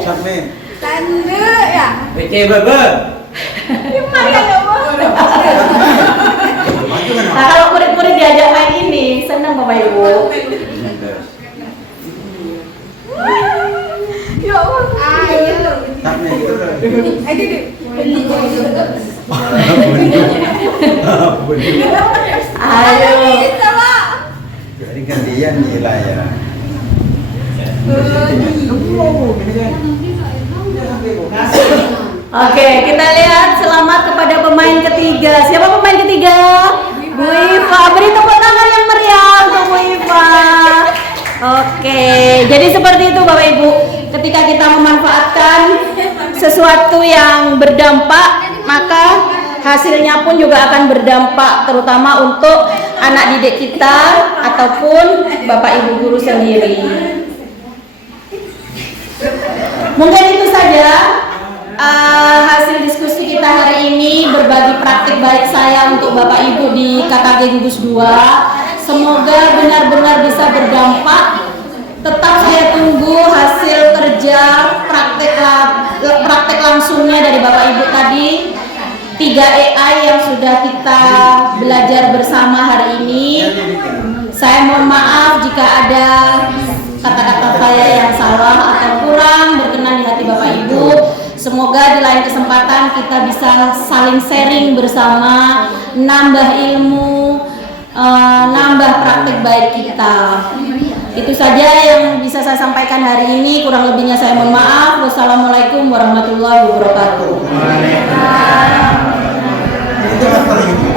Sampai. Tanda ya. Oke, bebe. Nah, kalau murid-murid diajak main ini, senang Bapak Ibu. Ya Allah. Ayo. Sampai itu. Ayo. Jadi gantian nilai ya. Oke, kita lihat selamat kepada pemain ketiga. Siapa pemain ketiga? Bu Iva. Beri tepuk tangan yang meriah untuk Bu Iva. Oke, jadi seperti itu Bapak Ibu. Ketika kita memanfaatkan sesuatu yang berdampak, maka hasilnya pun juga akan berdampak, terutama untuk anak didik kita ataupun Bapak Ibu guru sendiri. Mungkin itu saja hasil diskusi kita berbagi praktik baik saya untuk Bapak Ibu di KKG Gugus 2. Semoga benar-benar bisa berdampak. Tetap saya tunggu hasil kerja praktek langsungnya dari Bapak Ibu tadi. 3 AI yang sudah kita belajar bersama hari ini. Saya mohon maaf jika ada kata-kata saya yang salah atau kurang berkenan di hati Bapak Ibu. Semoga di lain kesempatan kita bisa saling sharing bersama, nambah ilmu, nambah praktik baik kita. Itu saja yang bisa saya sampaikan hari ini. Kurang lebihnya saya mohon maaf. Wassalamualaikum warahmatullahi wabarakatuh. Itu apa lagi?